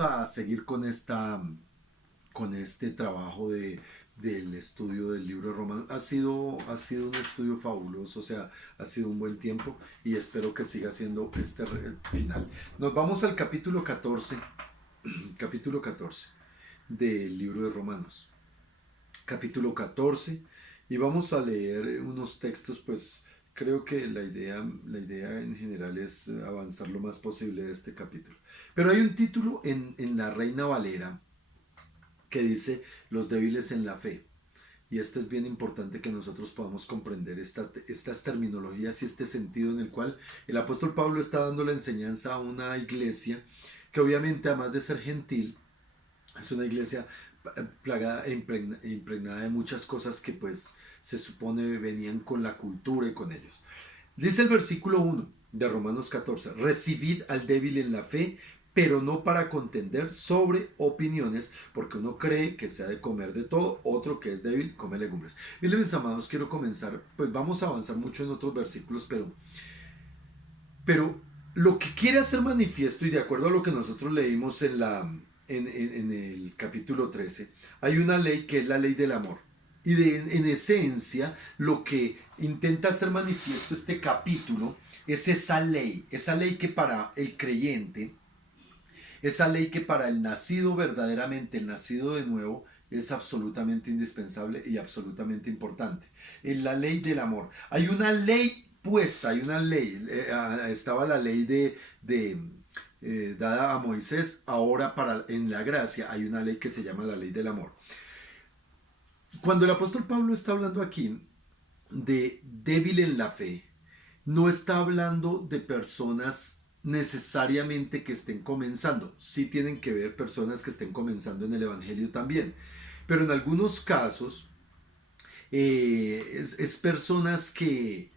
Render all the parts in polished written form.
vamos a seguir con este trabajo del estudio del libro de Romanos. Ha sido un estudio fabuloso, o sea, ha sido un buen tiempo y espero que siga siendo este final. Nos vamos al capítulo 14 del libro de Romanos. Capítulo 14 y vamos a leer unos textos, pues creo que la idea en general es avanzar lo más posible de este capítulo. Pero hay un título en la Reina Valera que dice Los débiles en la fe. Y esto es bien importante que nosotros podamos comprender estas terminologías y este sentido en el cual el apóstol Pablo está dando la enseñanza a una iglesia que obviamente, además de ser gentil, es una iglesia plagada e impregnada de muchas cosas que pues se supone venían con la cultura y con ellos. Dice el versículo 1 de Romanos 14, recibid al débil en la fe, pero no para contender sobre opiniones, porque uno cree que se ha de comer de todo, otro que es débil come legumbres. Miren, mis amados, quiero comenzar, pues vamos a avanzar mucho en otros versículos, pero lo que quiere hacer manifiesto, y de acuerdo a lo que nosotros leímos en el capítulo 13, hay una ley que es la ley del amor. Y en esencia, lo que intenta hacer manifiesto este capítulo es esa ley que para el creyente, esa ley que para el nacido verdaderamente, el nacido de nuevo, es absolutamente indispensable y absolutamente importante. En la ley del amor. Hay una ley puesta, hay una ley, estaba la ley dada a Moisés, ahora en la gracia hay una ley que se llama la ley del amor. Cuando el apóstol Pablo está hablando aquí de débil en la fe, no está hablando de personas necesariamente que estén comenzando. Sí tienen que ver personas que estén comenzando en el evangelio también, pero en algunos casos es personas que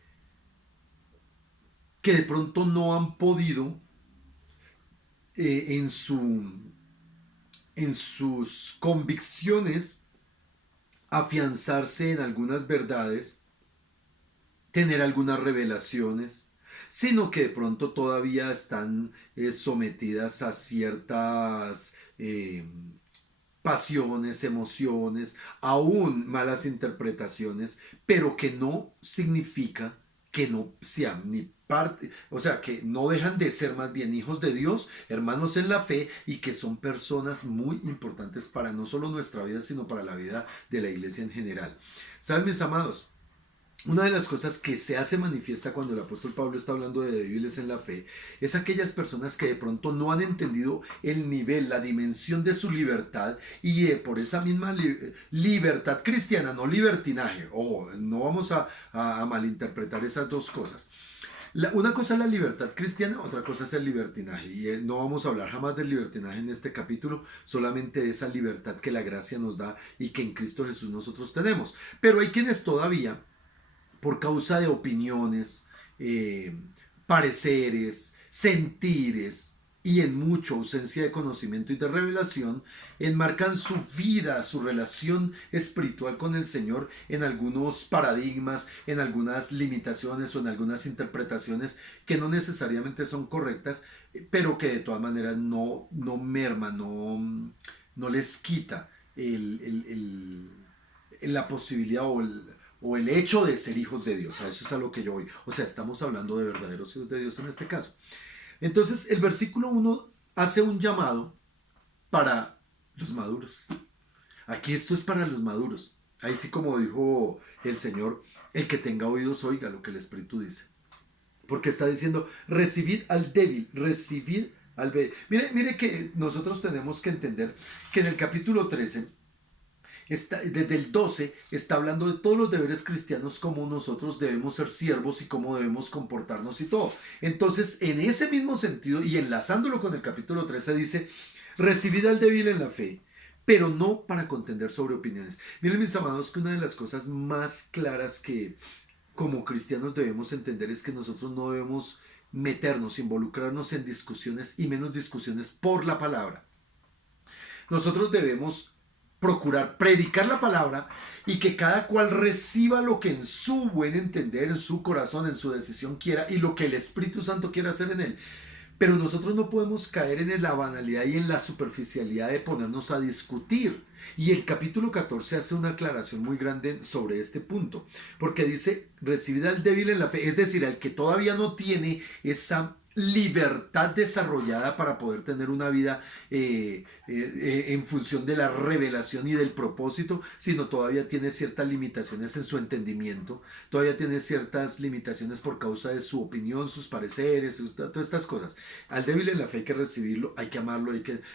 de pronto no han podido en sus convicciones afianzarse en algunas verdades, tener algunas revelaciones, sino que de pronto todavía están sometidas a ciertas pasiones, emociones, aún malas interpretaciones, pero que no significa que no sean ni parte, o sea, que no dejan de ser más bien hijos de Dios, hermanos en la fe, y que son personas muy importantes para no solo nuestra vida, sino para la vida de la iglesia en general. ¿Saben, mis amados? Una de las cosas que se hace manifiesta cuando el apóstol Pablo está hablando de débiles en la fe es aquellas personas que de pronto no han entendido el nivel, la dimensión de su libertad y por esa misma libertad cristiana, no libertinaje. No vamos a malinterpretar esas dos cosas. Una cosa es la libertad cristiana, otra cosa es el libertinaje. Y no vamos a hablar jamás del libertinaje en este capítulo, solamente de esa libertad que la gracia nos da y que en Cristo Jesús nosotros tenemos. Pero hay quienes todavía, por causa de opiniones, pareceres, sentires y en mucha ausencia de conocimiento y de revelación, enmarcan su vida, su relación espiritual con el Señor en algunos paradigmas, en algunas limitaciones o en algunas interpretaciones que no necesariamente son correctas, pero que de todas maneras no merman, no les quita la posibilidad o el hecho de ser hijos de Dios. A eso es a lo que yo voy. O sea, estamos hablando de verdaderos hijos de Dios en este caso. Entonces, el versículo 1 hace un llamado para los maduros. Aquí esto es para los maduros. Ahí sí, como dijo el Señor, el que tenga oídos oiga lo que el Espíritu dice. Porque está diciendo, recibid al débil, recibid al débil. Mire que nosotros tenemos que entender que en el capítulo 13, desde el 12 está hablando de todos los deberes cristianos, como nosotros debemos ser siervos y cómo debemos comportarnos y todo. Entonces, en ese mismo sentido y enlazándolo con el capítulo 13 dice, recibid al débil en la fe, pero no para contender sobre opiniones. Miren, mis amados, que una de las cosas más claras que como cristianos debemos entender es que nosotros no debemos meternos, involucrarnos en discusiones y menos discusiones por la palabra. Nosotros debemos procurar predicar la palabra y que cada cual reciba lo que en su buen entender, en su corazón, en su decisión quiera y lo que el Espíritu Santo quiera hacer en él. Pero nosotros no podemos caer en la banalidad y en la superficialidad de ponernos a discutir. Y el capítulo 14 hace una aclaración muy grande sobre este punto, porque dice, recibid al débil en la fe, es decir, al que todavía no tiene esa libertad desarrollada para poder tener una vida en función de la revelación y del propósito, sino todavía tiene ciertas limitaciones en su entendimiento, todavía tiene ciertas limitaciones por causa de su opinión, sus pareceres, todas estas cosas. Al débil en la fe hay que recibirlo, hay que amarlo,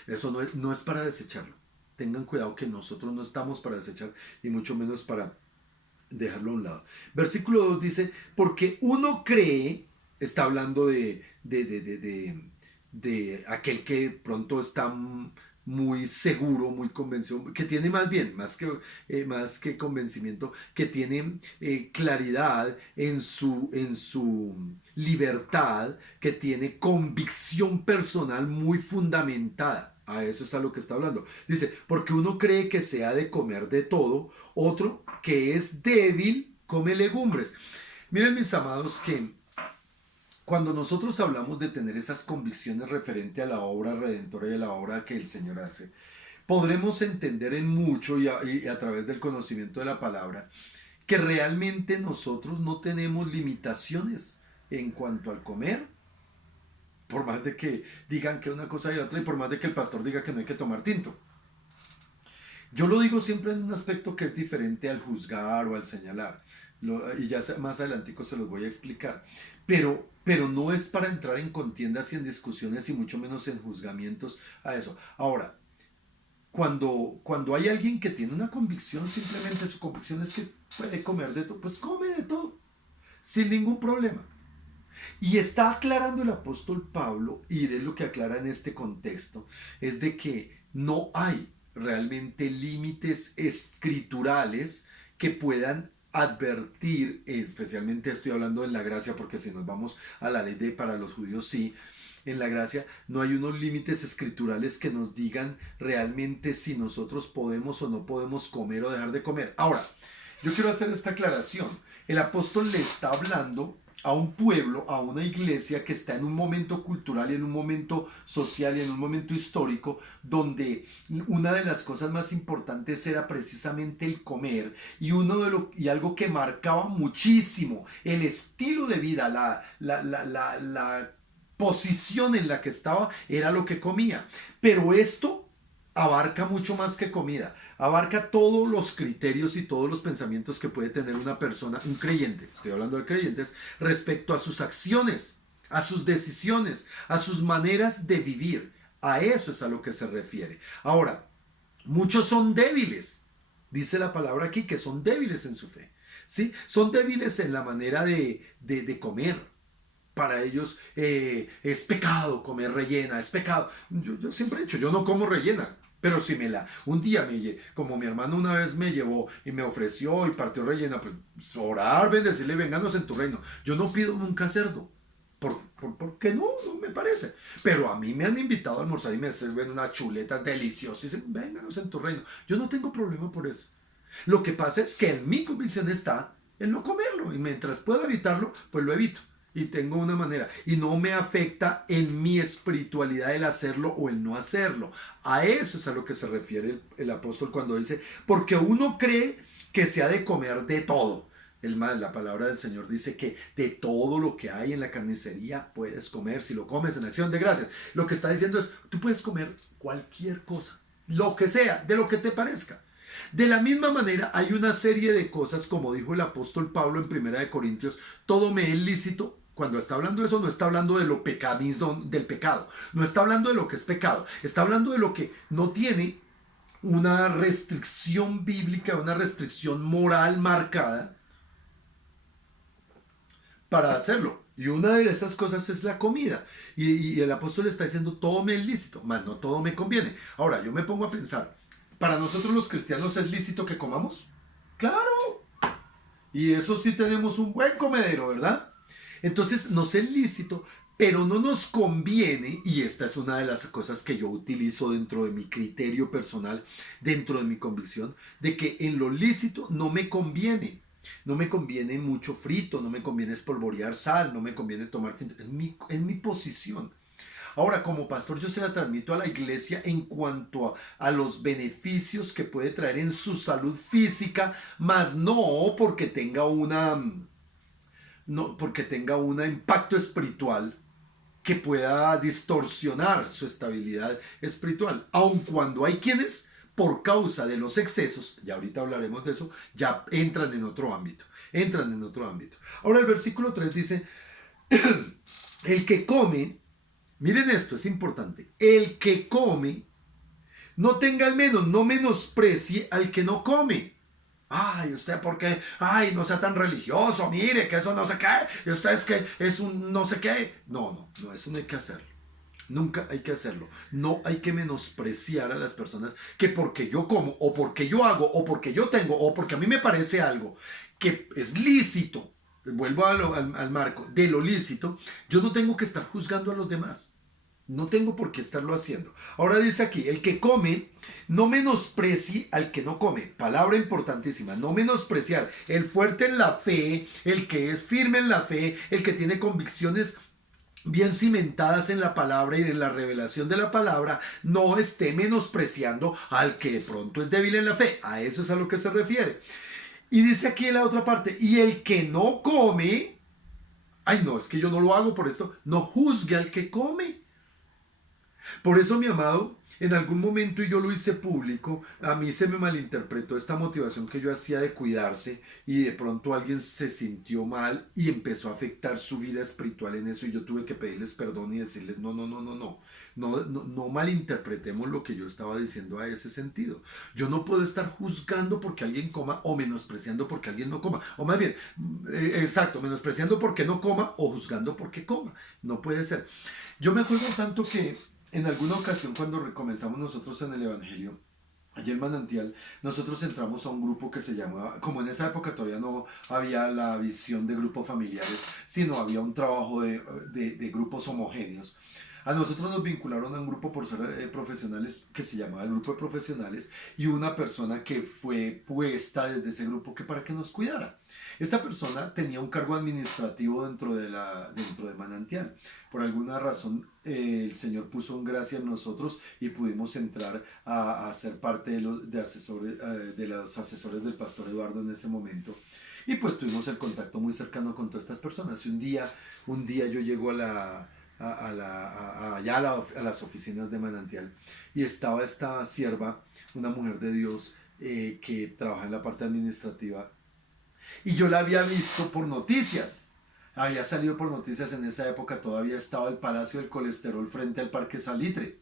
eso no es para desecharlo. Tengan cuidado que nosotros no estamos para desechar y mucho menos para dejarlo a un lado. Versículo 2 dice, porque uno cree, está hablando de aquel que pronto está muy seguro, muy convencido, que tiene más bien, más que convencimiento, que tiene claridad en su libertad, que tiene convicción personal muy fundamentada. A eso es a lo que está hablando. Dice, porque uno cree que se ha de comer de todo, otro que es débil come legumbres. Miren, mis amados, que cuando nosotros hablamos de tener esas convicciones referente a la obra redentora y a la obra que el Señor hace, podremos entender en mucho y a través del conocimiento de la palabra que realmente nosotros no tenemos limitaciones en cuanto al comer, por más de que digan que una cosa y otra y por más de que el pastor diga que no hay que tomar tinto. Yo lo digo siempre en un aspecto que es diferente al juzgar o al señalar. Y ya más adelantico se los voy a explicar. Pero no es para entrar en contiendas y en discusiones y mucho menos en juzgamientos a eso. Ahora, cuando hay alguien que tiene una convicción, simplemente su convicción es que puede comer de todo, pues come de todo, sin ningún problema. Y está aclarando el apóstol Pablo, y es lo que aclara en este contexto, es de que no hay realmente límites escriturales que puedan advertir, especialmente estoy hablando en la gracia, porque si nos vamos a la ley de para los judíos sí, en la gracia no hay unos límites escriturales que nos digan realmente si nosotros podemos o no podemos comer o dejar de comer. Ahora, yo quiero hacer esta aclaración. El apóstol le está hablando a un pueblo, a una iglesia que está en un momento cultural y en un momento social y en un momento histórico donde una de las cosas más importantes era precisamente el comer y algo que marcaba muchísimo el estilo de vida, la posición en la que estaba era lo que comía. Pero esto abarca mucho más que comida, abarca todos los criterios y todos los pensamientos que puede tener una persona, un creyente, estoy hablando de creyentes, respecto a sus acciones, a sus decisiones, a sus maneras de vivir. A eso es a lo que se refiere. Ahora, muchos son débiles, dice la palabra aquí, que son débiles en su fe, ¿sí? Son débiles en la manera de comer. Para ellos es pecado comer rellena, es pecado. Yo siempre he dicho, yo no como rellena. Pero si un día como mi hermano una vez me llevó y me ofreció y partió rellena, pues orar, bendecirle, vénganos en tu reino. Yo no pido nunca cerdo. Porque no me parece. Pero a mí me han invitado a almorzar y me sirven unas chuletas deliciosas y dicen, vénganos en tu reino. Yo no tengo problema por eso. Lo que pasa es que en mi convicción está en no comerlo. Y mientras puedo evitarlo, pues lo evito. Y tengo una manera. Y no me afecta en mi espiritualidad el hacerlo o el no hacerlo. A eso es a lo que se refiere el apóstol cuando dice, porque uno cree que se ha de comer de todo. La palabra del Señor dice que de todo lo que hay en la carnicería puedes comer si lo comes en acción de gracias. Lo que está diciendo es, tú puedes comer cualquier cosa, lo que sea, de lo que te parezca. De la misma manera hay una serie de cosas, como dijo el apóstol Pablo en 1 Corintios, todo me es lícito. Cuando está hablando de eso, no está hablando de lo pecamismo del pecado, no está hablando de lo que es pecado, está hablando de lo que no tiene una restricción bíblica, una restricción moral marcada para hacerlo. Y una de esas cosas es la comida. Y el apóstol está diciendo, todo me es lícito, mas no todo me conviene. Ahora, yo me pongo a pensar, ¿para nosotros los cristianos es lícito que comamos? ¡Claro! Y eso sí tenemos un buen comedero, ¿verdad? Entonces nos es lícito, pero no nos conviene, y esta es una de las cosas que yo utilizo dentro de mi criterio personal, dentro de mi convicción, de que en lo lícito no me conviene. No me conviene mucho frito, no me conviene espolvorear sal, no me conviene tomar tinto. Es mi posición. Ahora, como pastor, yo se la transmito a la iglesia en cuanto a los beneficios que puede traer en su salud física, más no porque tenga no porque tenga un impacto espiritual que pueda distorsionar su estabilidad espiritual, aun cuando hay quienes, por causa de los excesos, ya ahorita hablaremos de eso, ya entran en otro ámbito, entran en otro ámbito. Ahora el versículo 3 dice, el que come, miren esto, es importante, el que come, no tenga al menos, no menosprecie al que no come. Ay, usted por qué, ay, no sea tan religioso, mire que eso no sé qué, y usted es que es un no sé qué. No, eso no hay que hacerlo. Nunca hay que hacerlo. No hay que menospreciar a las personas que porque yo como, o porque yo hago, o porque yo tengo, o porque a mí me parece algo que es lícito, vuelvo al marco de lo lícito, yo no tengo que estar juzgando a los demás. No tengo por qué estarlo haciendo. Ahora dice aquí, el que come, no menosprecie al que no come. Palabra importantísima, no menospreciar. El fuerte en la fe, el que es firme en la fe, el que tiene convicciones bien cimentadas en la palabra y en la revelación de la palabra, no esté menospreciando al que de pronto es débil en la fe. A eso es a lo que se refiere. Y dice aquí en la otra parte, y el que no come, ay no, es que yo no lo hago por esto, no juzgue al que come. Por eso, mi amado, en algún momento, y yo lo hice público, a mí se me malinterpretó esta motivación que yo hacía de cuidarse y de pronto alguien se sintió mal y empezó a afectar su vida espiritual en eso y yo tuve que pedirles perdón y decirles no malinterpretemos lo que yo estaba diciendo a ese sentido. Yo no puedo estar juzgando porque alguien coma o menospreciando porque alguien no coma, o más bien, exacto, menospreciando porque no coma o juzgando porque coma. No puede ser. Yo me acuerdo tanto que en alguna ocasión cuando comenzamos nosotros en el Evangelio, allí en Manantial, nosotros entramos a un grupo que se llamaba, como en esa época todavía no había la visión de grupos familiares, sino había un trabajo de grupos homogéneos. A nosotros nos vincularon a un grupo por ser profesionales que se llamaba el grupo de profesionales y una persona que fue puesta desde ese grupo que para que nos cuidara. Esta persona tenía un cargo administrativo dentro de Manantial. Por alguna razón el Señor puso en gracia en nosotros y pudimos entrar a ser parte de los asesores del pastor Eduardo en ese momento. Y pues tuvimos el contacto muy cercano con todas estas personas. Y un día yo llego a las oficinas de Manantial y estaba esta sierva, una mujer de Dios que trabaja en la parte administrativa y yo la había visto por noticias, había salido por noticias en esa época, todavía estaba el Palacio del Colesterol frente al Parque Salitre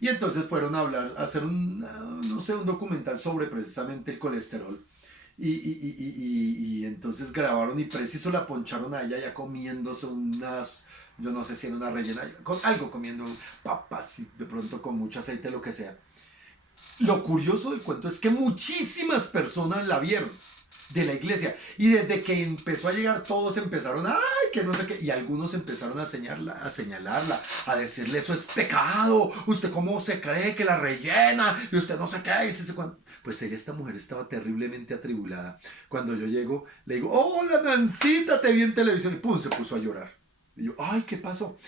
y entonces fueron a hablar, a hacer no sé, un documental sobre precisamente el colesterol. Y entonces grabaron y preciso la poncharon a ella ya comiéndose yo no sé si era una rellena, algo comiendo papas y de pronto con mucho aceite, lo que sea. Lo curioso del cuento es que muchísimas personas la vieron de la iglesia y desde que empezó a llegar todos empezaron ay que no sé qué y algunos empezaron a señalarla, a decirle eso es pecado, usted cómo se cree que la rellena y usted no sé qué y pues esta mujer estaba terriblemente atribulada. Cuando yo llego le digo hola Nancita, te vi en televisión y pum, se puso a llorar y yo ay ¿qué pasó?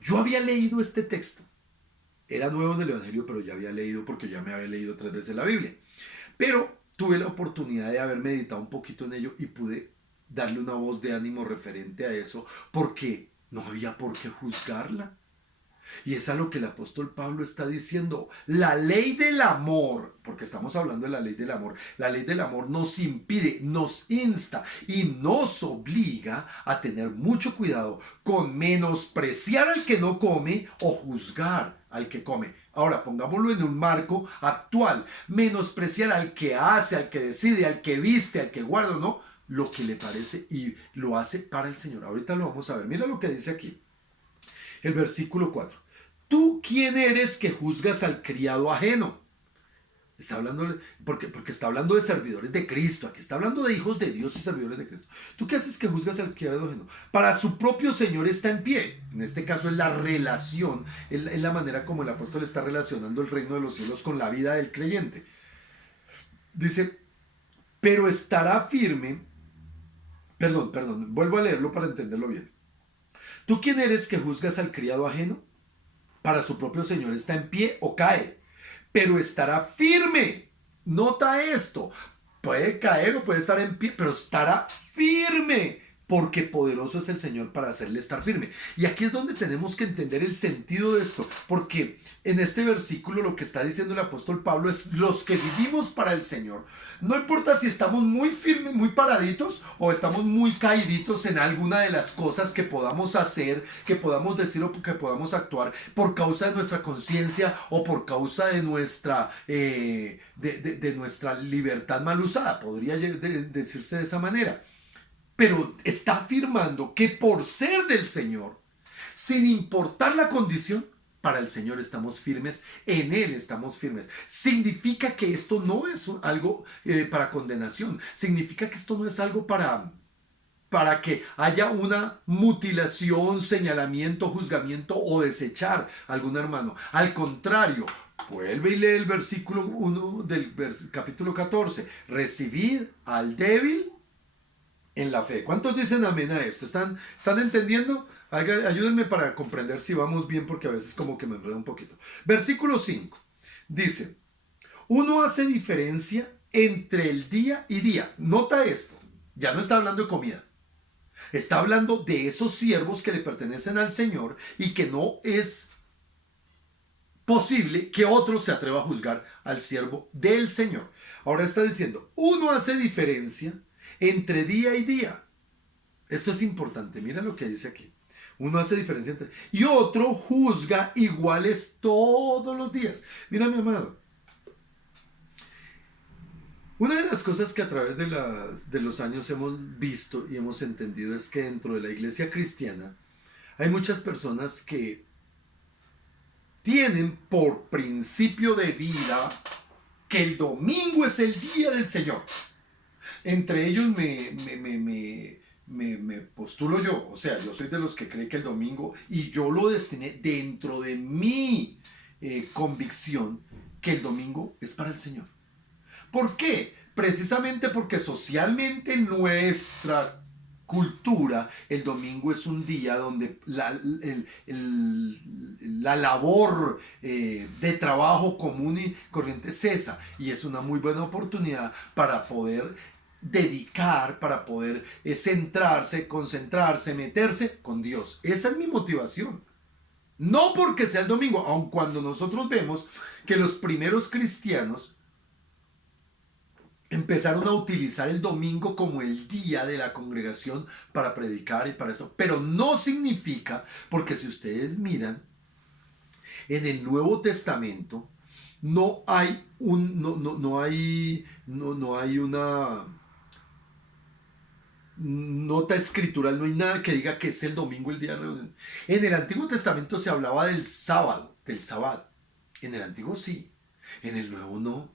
Yo había leído este texto, era nuevo en el Evangelio pero ya había leído porque ya me había leído 3 veces la Biblia, pero tuve la oportunidad de haber meditado un poquito en ello y pude darle una voz de ánimo referente a eso porque no había por qué juzgarla. Y es a lo que el apóstol Pablo está diciendo. La ley del amor, porque estamos hablando de la ley del amor nos impide, nos insta y nos obliga a tener mucho cuidado con menospreciar al que no come o juzgar al que come. Ahora, pongámoslo en un marco actual. Menospreciar al que hace, al que decide, al que viste, al que guarda, ¿no? Lo que le parece y lo hace para el Señor. Ahorita lo vamos a ver. Mira lo que dice aquí. El versículo 4. ¿Tú quién eres que juzgas al criado ajeno? Está hablando, porque está hablando de servidores de Cristo. Aquí está hablando de hijos de Dios y servidores de Cristo. ¿Tú qué haces que juzgas al criado ajeno? Para su propio Señor está en pie. En este caso es la relación, es la manera como el apóstol está relacionando el reino de los cielos con la vida del creyente. Dice, pero estará firme. Perdón, vuelvo a leerlo para entenderlo bien. ¿Tú quién eres que juzgas al criado ajeno? para su propio Señor está en pie o cae, pero estará firme. Nota esto, puede caer o puede estar en pie, pero estará firme, porque poderoso es el Señor para hacerle estar firme. Y aquí es donde tenemos que entender el sentido de esto, porque en este versículo lo que está diciendo el apóstol Pablo es: los que vivimos para el Señor, no importa si estamos muy firmes, muy paraditos, o estamos muy caíditos en alguna de las cosas que podamos hacer, que podamos decir o que podamos actuar por causa de nuestra conciencia o por causa de nuestra libertad mal usada, podría decirse de esa manera. Pero está afirmando que por ser del Señor, sin importar la condición, para el Señor estamos firmes, en Él estamos firmes. Significa que esto no es algo para condenación, significa que esto no es algo para que haya una mutilación, señalamiento, juzgamiento o desechar a algún hermano. Al contrario, vuelve y lee el versículo 1 del capítulo 14. Recibid al débil en la fe. ¿Cuántos dicen amén a esto? ¿Están entendiendo? Ayúdenme para comprender si vamos bien, porque a veces como que me enredo un poquito. Versículo 5 dice: uno hace diferencia entre el día y día. Nota esto, ya no está hablando de comida. Está hablando de esos siervos que le pertenecen al Señor y que no es posible que otro se atreva a juzgar al siervo del Señor. Ahora está diciendo, uno hace diferencia entre día y día. Esto es importante, mira lo que dice aquí. Uno hace diferencia entre... Y otro juzga iguales todos los días. Mira, mi amado. Una de las cosas que a través de los años hemos visto y hemos entendido es que dentro de la iglesia cristiana hay muchas personas que tienen por principio de vida que el domingo es el día del Señor. Entre ellos me postulo yo, o sea, yo soy de los que cree que el domingo, y yo lo destiné dentro de mi convicción, que el domingo es para el Señor. ¿Por qué? Precisamente porque socialmente en nuestra cultura el domingo es un día donde la labor de trabajo común y corriente cesa, y es una muy buena oportunidad para poder dedicar, para poder centrarse, concentrarse, meterse con Dios. Esa es mi motivación. No porque sea el domingo, aun cuando nosotros vemos que los primeros cristianos empezaron a utilizar el domingo como el día de la congregación para predicar y para esto. Pero no significa, porque si ustedes miran, en el Nuevo Testamento no hay una nota escritural, no hay nada que diga que es el domingo el día de reunión. En el Antiguo Testamento se hablaba del sábado, del sabbat. En el Antiguo sí, en el Nuevo no.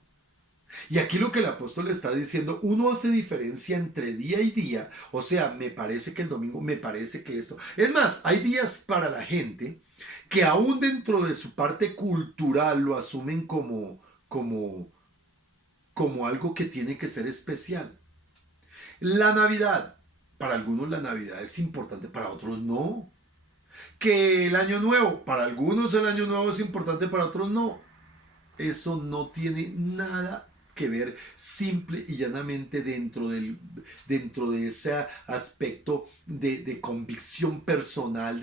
Y aquí lo que el apóstol está diciendo, uno hace diferencia entre día y día, o sea, me parece que el domingo, me parece que esto. Es más, hay días para la gente que aún dentro de su parte cultural lo asumen como algo que tiene que ser especial. La Navidad, para algunos la Navidad es importante, para otros no. Que el Año Nuevo, para algunos el Año Nuevo es importante, para otros no. Eso no tiene nada que ver, simple y llanamente dentro de ese aspecto de convicción personal,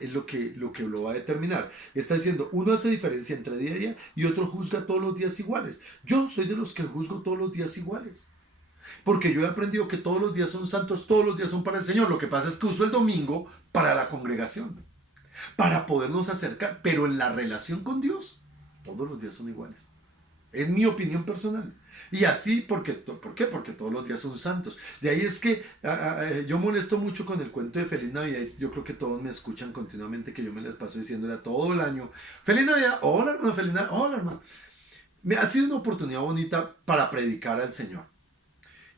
es lo que lo va a determinar. Está diciendo, uno hace diferencia entre día y día y otro juzga todos los días iguales. Yo soy de los que juzgo todos los días iguales, porque yo he aprendido que todos los días son santos, todos los días son para el Señor. Lo que pasa es que uso el domingo para la congregación, para podernos acercar, pero en la relación con Dios todos los días son iguales. Es mi opinión personal. Y así, ¿por qué? Porque todos los días son santos. De ahí es que yo molesto mucho con el cuento de Feliz Navidad. Yo creo que todos me escuchan continuamente, que yo me les paso diciéndole a todo el año, Feliz Navidad, hola hermano, Feliz Navidad, hola hermano. Me ha sido una oportunidad bonita para predicar al Señor.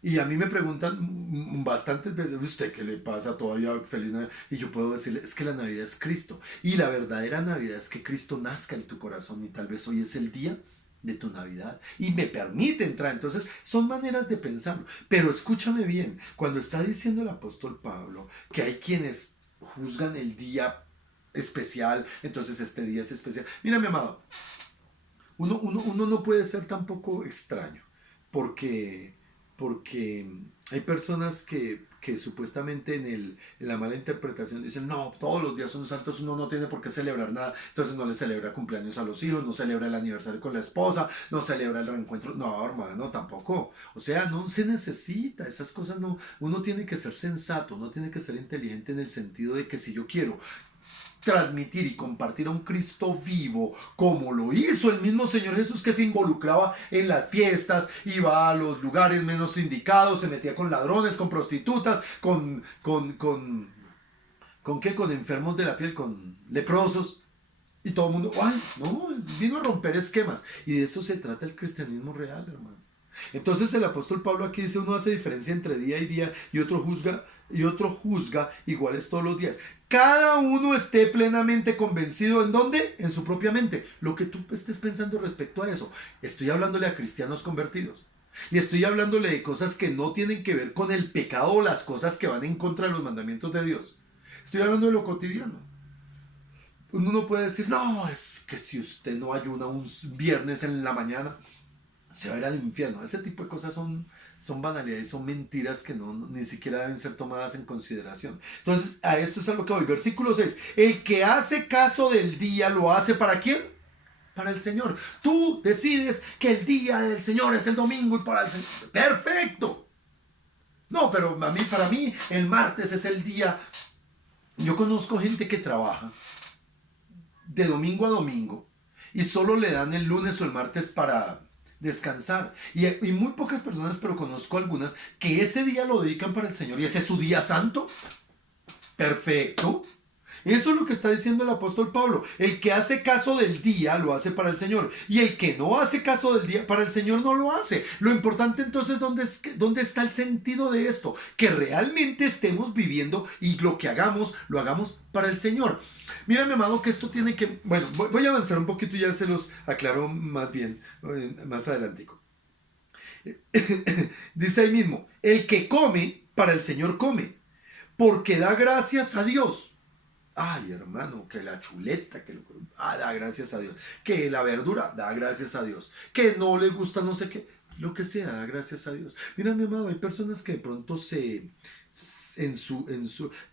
Y a mí me preguntan bastantes veces, ¿usted qué le pasa todavía? Feliz Navidad. Y yo puedo decirle, es que la Navidad es Cristo. Y la verdadera Navidad es que Cristo nazca en tu corazón, y tal vez hoy es el día de tu Navidad y me permite entrar. Entonces son maneras de pensarlo, pero escúchame bien, cuando está diciendo el apóstol Pablo que hay quienes juzgan el día especial, entonces este día es especial. Mira, mi amado, uno no puede ser tampoco extraño, porque, porque hay personas que supuestamente en la mala interpretación dicen, no, todos los días son santos, uno no tiene por qué celebrar nada, entonces no le celebra cumpleaños a los hijos, no celebra el aniversario con la esposa, no celebra el reencuentro, no, hermano, tampoco, o sea, no se necesita, esas cosas no, uno tiene que ser sensato, uno tiene que ser inteligente en el sentido de que si yo quiero transmitir y compartir a un Cristo vivo, como lo hizo el mismo Señor Jesús, que se involucraba en las fiestas, iba a los lugares menos indicados, se metía con ladrones, con prostitutas, ¿con qué? Con enfermos de la piel, con leprosos. Y todo el mundo, ay, no, vino a romper esquemas. Y de eso se trata el cristianismo real, hermano. Entonces el apóstol Pablo aquí dice, uno hace diferencia entre día y día y otro juzga iguales todos los días. Cada uno esté plenamente convencido, ¿en dónde? En su propia mente. Lo que tú estés pensando respecto a eso. Estoy hablándole a cristianos convertidos. Y estoy hablándole de cosas que no tienen que ver con el pecado o las cosas que van en contra de los mandamientos de Dios. Estoy hablando de lo cotidiano. Uno no puede decir, no, es que si usted no ayuna un viernes en la mañana, se va a ir al infierno. Ese tipo de cosas son banalidades, son mentiras que ni siquiera deben ser tomadas en consideración. Entonces, a esto es a lo que voy. Versículo 6. El que hace caso del día, ¿lo hace para quién? Para el Señor. Tú decides que el día del Señor es el domingo y para el Señor. ¡Perfecto! No, pero para mí, el martes es el día. Yo conozco gente que trabaja de domingo a domingo y solo le dan el lunes o el martes para descansar. Y muy pocas personas, pero conozco algunas, que ese día lo dedican para el Señor y ese es su día santo. Perfecto. Eso es lo que está diciendo el apóstol Pablo. El que hace caso del día lo hace para el Señor. Y el que no hace caso del día para el Señor no lo hace. Lo importante entonces, ¿dónde está el sentido de esto? Que realmente estemos viviendo y lo que hagamos, lo hagamos para el Señor. Mira, mi amado, que esto tiene que... Bueno, voy a avanzar un poquito y ya se los aclaro más bien, más adelantico. Dice ahí mismo, el que come, para el Señor come, porque da gracias a Dios. Ay, hermano, que la chuleta, da gracias a Dios. Que la verdura, da gracias a Dios. Que no le gusta no sé qué, lo que sea, da gracias a Dios. Mira, mi amado, hay personas que de pronto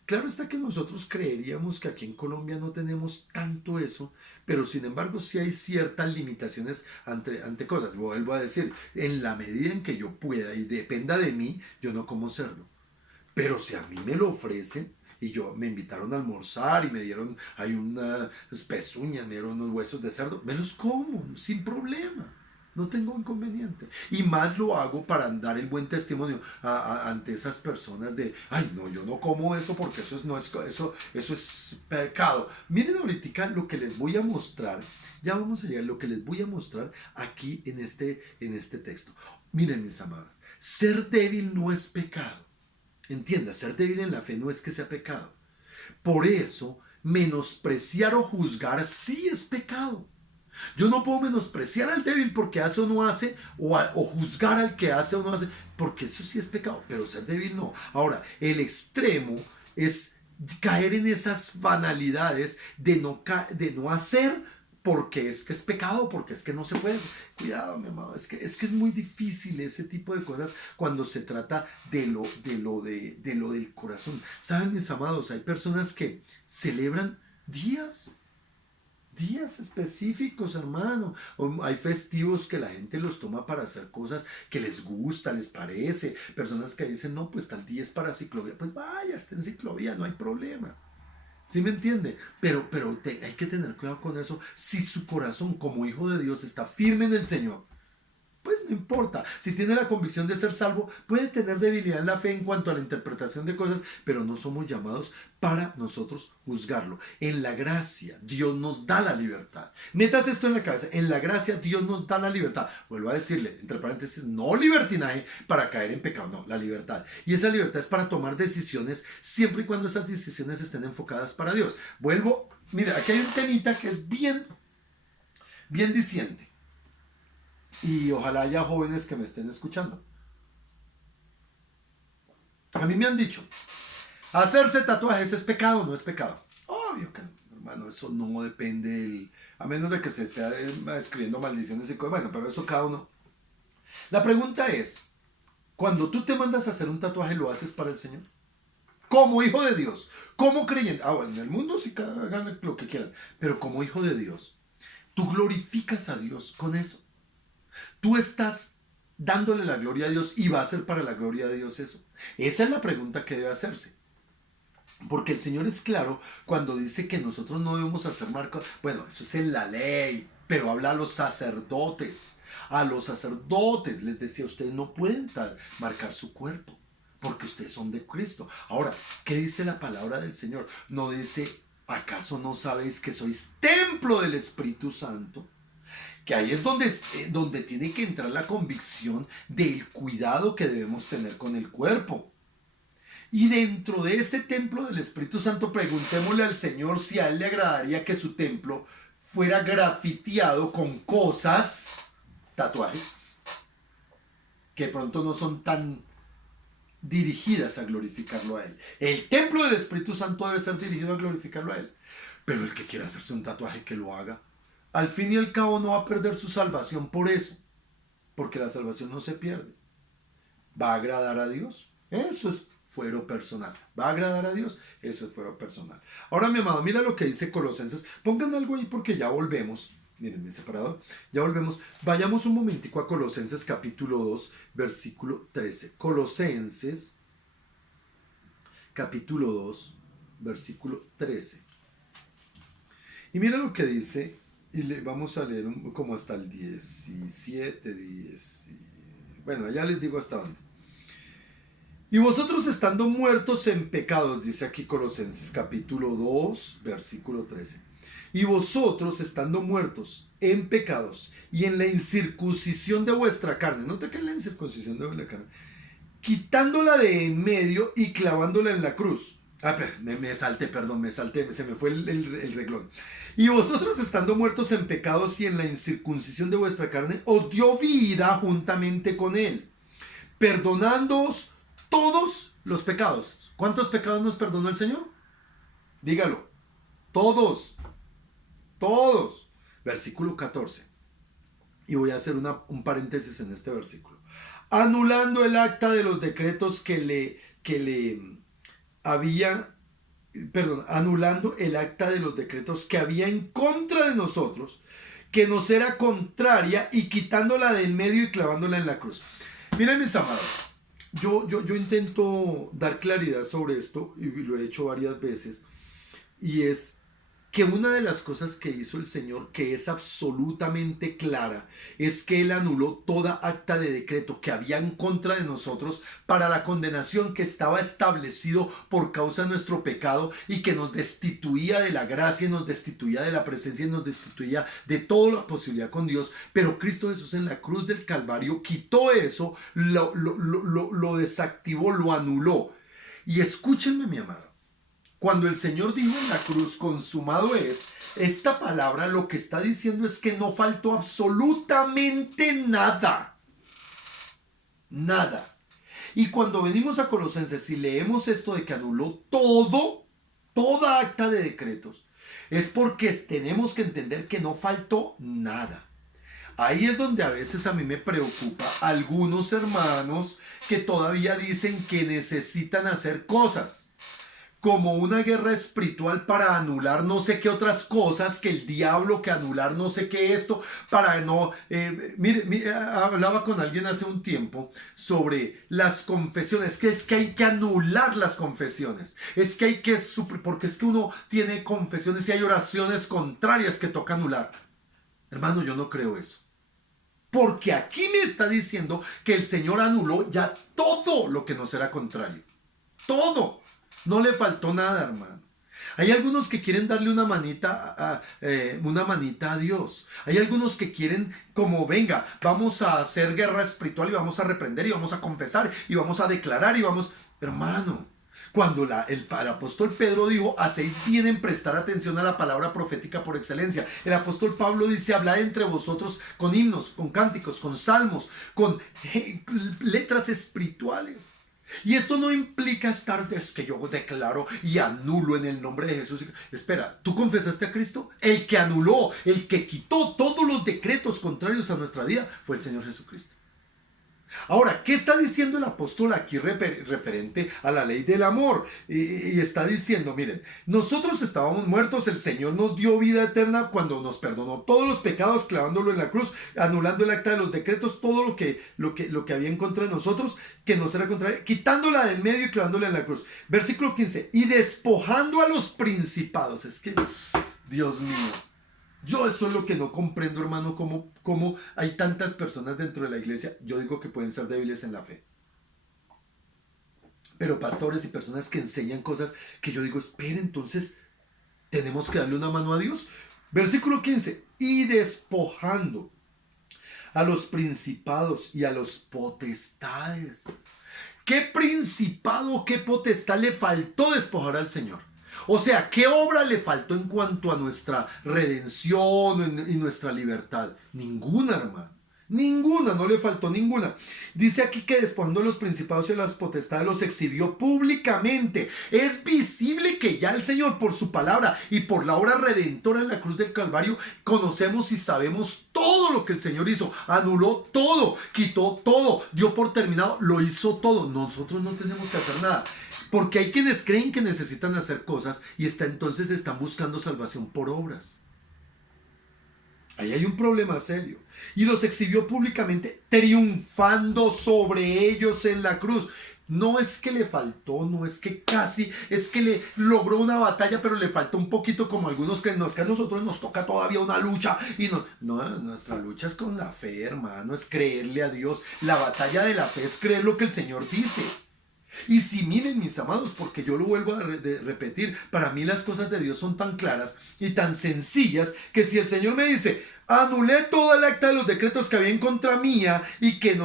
claro está que nosotros creeríamos que aquí en Colombia no tenemos tanto eso, pero sin embargo sí hay ciertas limitaciones ante cosas. Vuelvo a decir, en la medida en que yo pueda y dependa de mí, yo no como cerdo. Pero si a mí me lo ofrecen, y me invitaron a almorzar y me dieron, hay unas pezuñas, me dieron unos huesos de cerdo, me los como sin problema, no tengo inconveniente. Y más lo hago para dar el buen testimonio ante esas personas de, ay no, yo no como eso porque eso es pecado. Miren ahorita lo que les voy a mostrar, ya vamos allá, lo que les voy a mostrar aquí en este texto. Miren, mis amadas, ser débil no es pecado. Entienda, ser débil en la fe no es que sea pecado. Por eso, menospreciar o juzgar sí es pecado. Yo no puedo menospreciar al débil porque hace o no hace, o juzgar al que hace o no hace, porque eso sí es pecado, pero ser débil no. Ahora, el extremo es caer en esas banalidades de no hacer porque es que es pecado, porque es que no se puede. Cuidado, mi amado, es que es muy difícil ese tipo de cosas cuando se trata de lo del corazón. Saben, mis amados, hay personas que celebran días específicos, hermano. Hay festivos que la gente los toma para hacer cosas que les gusta, les parece. Personas que dicen, no, pues tal día es para ciclovía. Pues vaya, está en ciclovía, no hay problema. ¿Sí me entiende? Pero hay que tener cuidado con eso. Si su corazón como hijo de Dios está firme en el Señor, pues no importa. Si tiene la convicción de ser salvo, puede tener debilidad en la fe en cuanto a la interpretación de cosas, pero no somos llamados para nosotros juzgarlo. En la gracia, Dios nos da la libertad. Metas esto en la cabeza. En la gracia, Dios nos da la libertad. Vuelvo a decirle, entre paréntesis, no libertinaje para caer en pecado, no, la libertad. Y esa libertad es para tomar decisiones siempre y cuando esas decisiones estén enfocadas para Dios. Mira, aquí hay un temita que es bien diciente. Y ojalá haya jóvenes que me estén escuchando. A mí me han dicho, hacerse tatuajes es pecado o no es pecado. Obvio que no. hermano, eso no depende, a menos de que se esté escribiendo maldiciones y cosas. Bueno, pero eso cada uno. La pregunta es, cuando tú te mandas a hacer un tatuaje, ¿lo haces para el Señor? Como hijo de Dios, como creyente. Bueno, en el mundo sí hagan lo que quieran, pero como hijo de Dios, tú glorificas a Dios con eso. Tú estás dándole la gloria a Dios y va a ser para la gloria de Dios eso. Esa es la pregunta que debe hacerse. Porque el Señor es claro cuando dice que nosotros no debemos hacer marcas. Bueno, eso es en la ley, pero habla a los sacerdotes. A los sacerdotes les decía, ustedes no pueden marcar su cuerpo, porque ustedes son de Cristo. Ahora, ¿qué dice la palabra del Señor? No dice, ¿acaso no sabéis que sois templo del Espíritu Santo? Que ahí es donde tiene que entrar la convicción del cuidado que debemos tener con el cuerpo. Y dentro de ese templo del Espíritu Santo, preguntémosle al Señor si a Él le agradaría que su templo fuera grafiteado con cosas, tatuajes, que de pronto no son tan dirigidas a glorificarlo a Él. El templo del Espíritu Santo debe ser dirigido a glorificarlo a Él. Pero el que quiera hacerse un tatuaje, que lo haga. Al fin y al cabo no va a perder su salvación por eso. Porque la salvación no se pierde. ¿Va a agradar a Dios? Eso es fuero personal. ¿Va a agradar a Dios? Eso es fuero personal. Ahora, mi amado, mira lo que dice Colosenses. Pongan algo ahí porque ya volvemos. Miren mi separador. Ya volvemos. Vayamos un momentico a Colosenses capítulo 2, versículo 13. Colosenses capítulo 2, versículo 13. Y mira lo que dice. Y vamos a leer como hasta el 17, 10. Bueno, ya les digo hasta dónde. Y vosotros estando muertos en pecados, dice aquí Colosenses capítulo 2, versículo 13. Y vosotros estando muertos en pecados y en la incircuncisión de vuestra carne, nota que en la incircuncisión de vuestra carne, quitándola de en medio y clavándola en la cruz. Me salté, se me fue el reglón. Y vosotros estando muertos en pecados y en la incircuncisión de vuestra carne, os dio vida juntamente con él, perdonándoos todos los pecados. ¿Cuántos pecados nos perdonó el Señor? Dígalo. Todos. Versículo 14. Y voy a hacer un paréntesis en este versículo. Anulando el acta de los decretos anulando el acta de los decretos que había en contra de nosotros, que nos era contraria, y quitándola del medio y clavándola en la cruz. Miren, mis amados, yo intento dar claridad sobre esto, y lo he hecho varias veces, y es que una de las cosas que hizo el Señor, que es absolutamente clara, es que Él anuló toda acta de decreto que había en contra de nosotros para la condenación que estaba establecido por causa de nuestro pecado y que nos destituía de la gracia, nos destituía de la presencia y nos destituía de toda la posibilidad con Dios. Pero Cristo Jesús en la cruz del Calvario quitó eso, lo desactivó, lo anuló. Y escúchenme, mi amado. Cuando el Señor dijo en la cruz, consumado es, esta palabra lo que está diciendo es que no faltó absolutamente nada. Nada. Y cuando venimos a Colosenses y leemos esto de que anuló toda acta de decretos, es porque tenemos que entender que no faltó nada. Ahí es donde a veces a mí me preocupa algunos hermanos que todavía dicen que necesitan hacer cosas, como una guerra espiritual para anular no sé qué otras cosas, que el diablo, que anular no sé qué esto, para no... mire, hablaba con alguien hace un tiempo sobre las confesiones, que es que hay que anular las confesiones, es que hay que porque es que uno tiene confesiones y hay oraciones contrarias que toca anular. Hermano, yo no creo eso. Porque aquí me está diciendo que el Señor anuló ya todo lo que nos era contrario. Todo. No le faltó nada, hermano. Hay algunos que quieren darle una manita a Dios. Hay algunos que quieren como, venga, vamos a hacer guerra espiritual y vamos a reprender y vamos a confesar y vamos a declarar y vamos... Hermano, cuando el apóstol Pedro dijo, hacéis bien en prestar atención a la palabra profética por excelencia. El apóstol Pablo dice, hablad entre vosotros con himnos, con cánticos, con salmos, con letras espirituales. Y esto no implica estar, es que yo declaro y anulo en el nombre de Jesús. Espera, ¿tú confesaste a Cristo? El que anuló, el que quitó todos los decretos contrarios a nuestra vida fue el Señor Jesucristo. Ahora, ¿qué está diciendo el apóstol aquí referente a la ley del amor? Y está diciendo, miren, nosotros estábamos muertos, el Señor nos dio vida eterna cuando nos perdonó todos los pecados clavándolo en la cruz, anulando el acta de los decretos, todo lo que había en contra de nosotros, que nos era contrario, quitándola del medio y clavándola en la cruz. Versículo 15, y despojando a los principados. Es que, Dios mío, yo eso es lo que no comprendo, hermano, cómo hay tantas personas dentro de la iglesia, yo digo que pueden ser débiles en la fe. Pero pastores y personas que enseñan cosas que yo digo, espera, entonces tenemos que darle una mano a Dios. Versículo 15, y despojando a los principados y a los potestades. ¿Qué principado, qué potestad le faltó despojar al Señor? O sea, ¿qué obra le faltó en cuanto a nuestra redención y nuestra libertad? Ninguna, hermano. Ninguna, no le faltó ninguna. Dice aquí que despojando a los principados y a las potestades los exhibió públicamente. Es visible que ya el Señor, por su palabra y por la obra redentora en la cruz del Calvario, conocemos y sabemos todo lo que el Señor hizo. Anuló todo, quitó todo, dio por terminado, lo hizo todo. Nosotros no tenemos que hacer nada. Porque hay quienes creen que necesitan hacer cosas y entonces están buscando salvación por obras. Ahí hay un problema serio. Y los exhibió públicamente, triunfando sobre ellos en la cruz. No es que le faltó, no es que casi, es que le logró una batalla, pero le faltó un poquito, como algunos creen. No, es que a nosotros nos toca todavía una lucha. Y no, nuestra lucha es con la fe, hermano, es creerle a Dios. La batalla de la fe es creer lo que el Señor dice. Y si miren, mis amados, porque yo lo vuelvo a repetir, para mí las cosas de Dios son tan claras y tan sencillas que si el Señor me dice, anulé toda el acta de los decretos que había en contra mía y que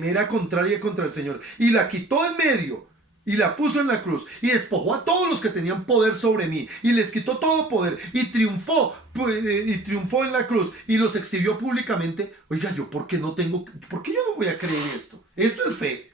me era contraria contra el Señor, y la quitó en medio y la puso en la cruz y despojó a todos los que tenían poder sobre mí y les quitó todo poder y triunfó en la cruz y los exhibió públicamente, oiga, ¿por qué yo no voy a creer esto? Esto es fe.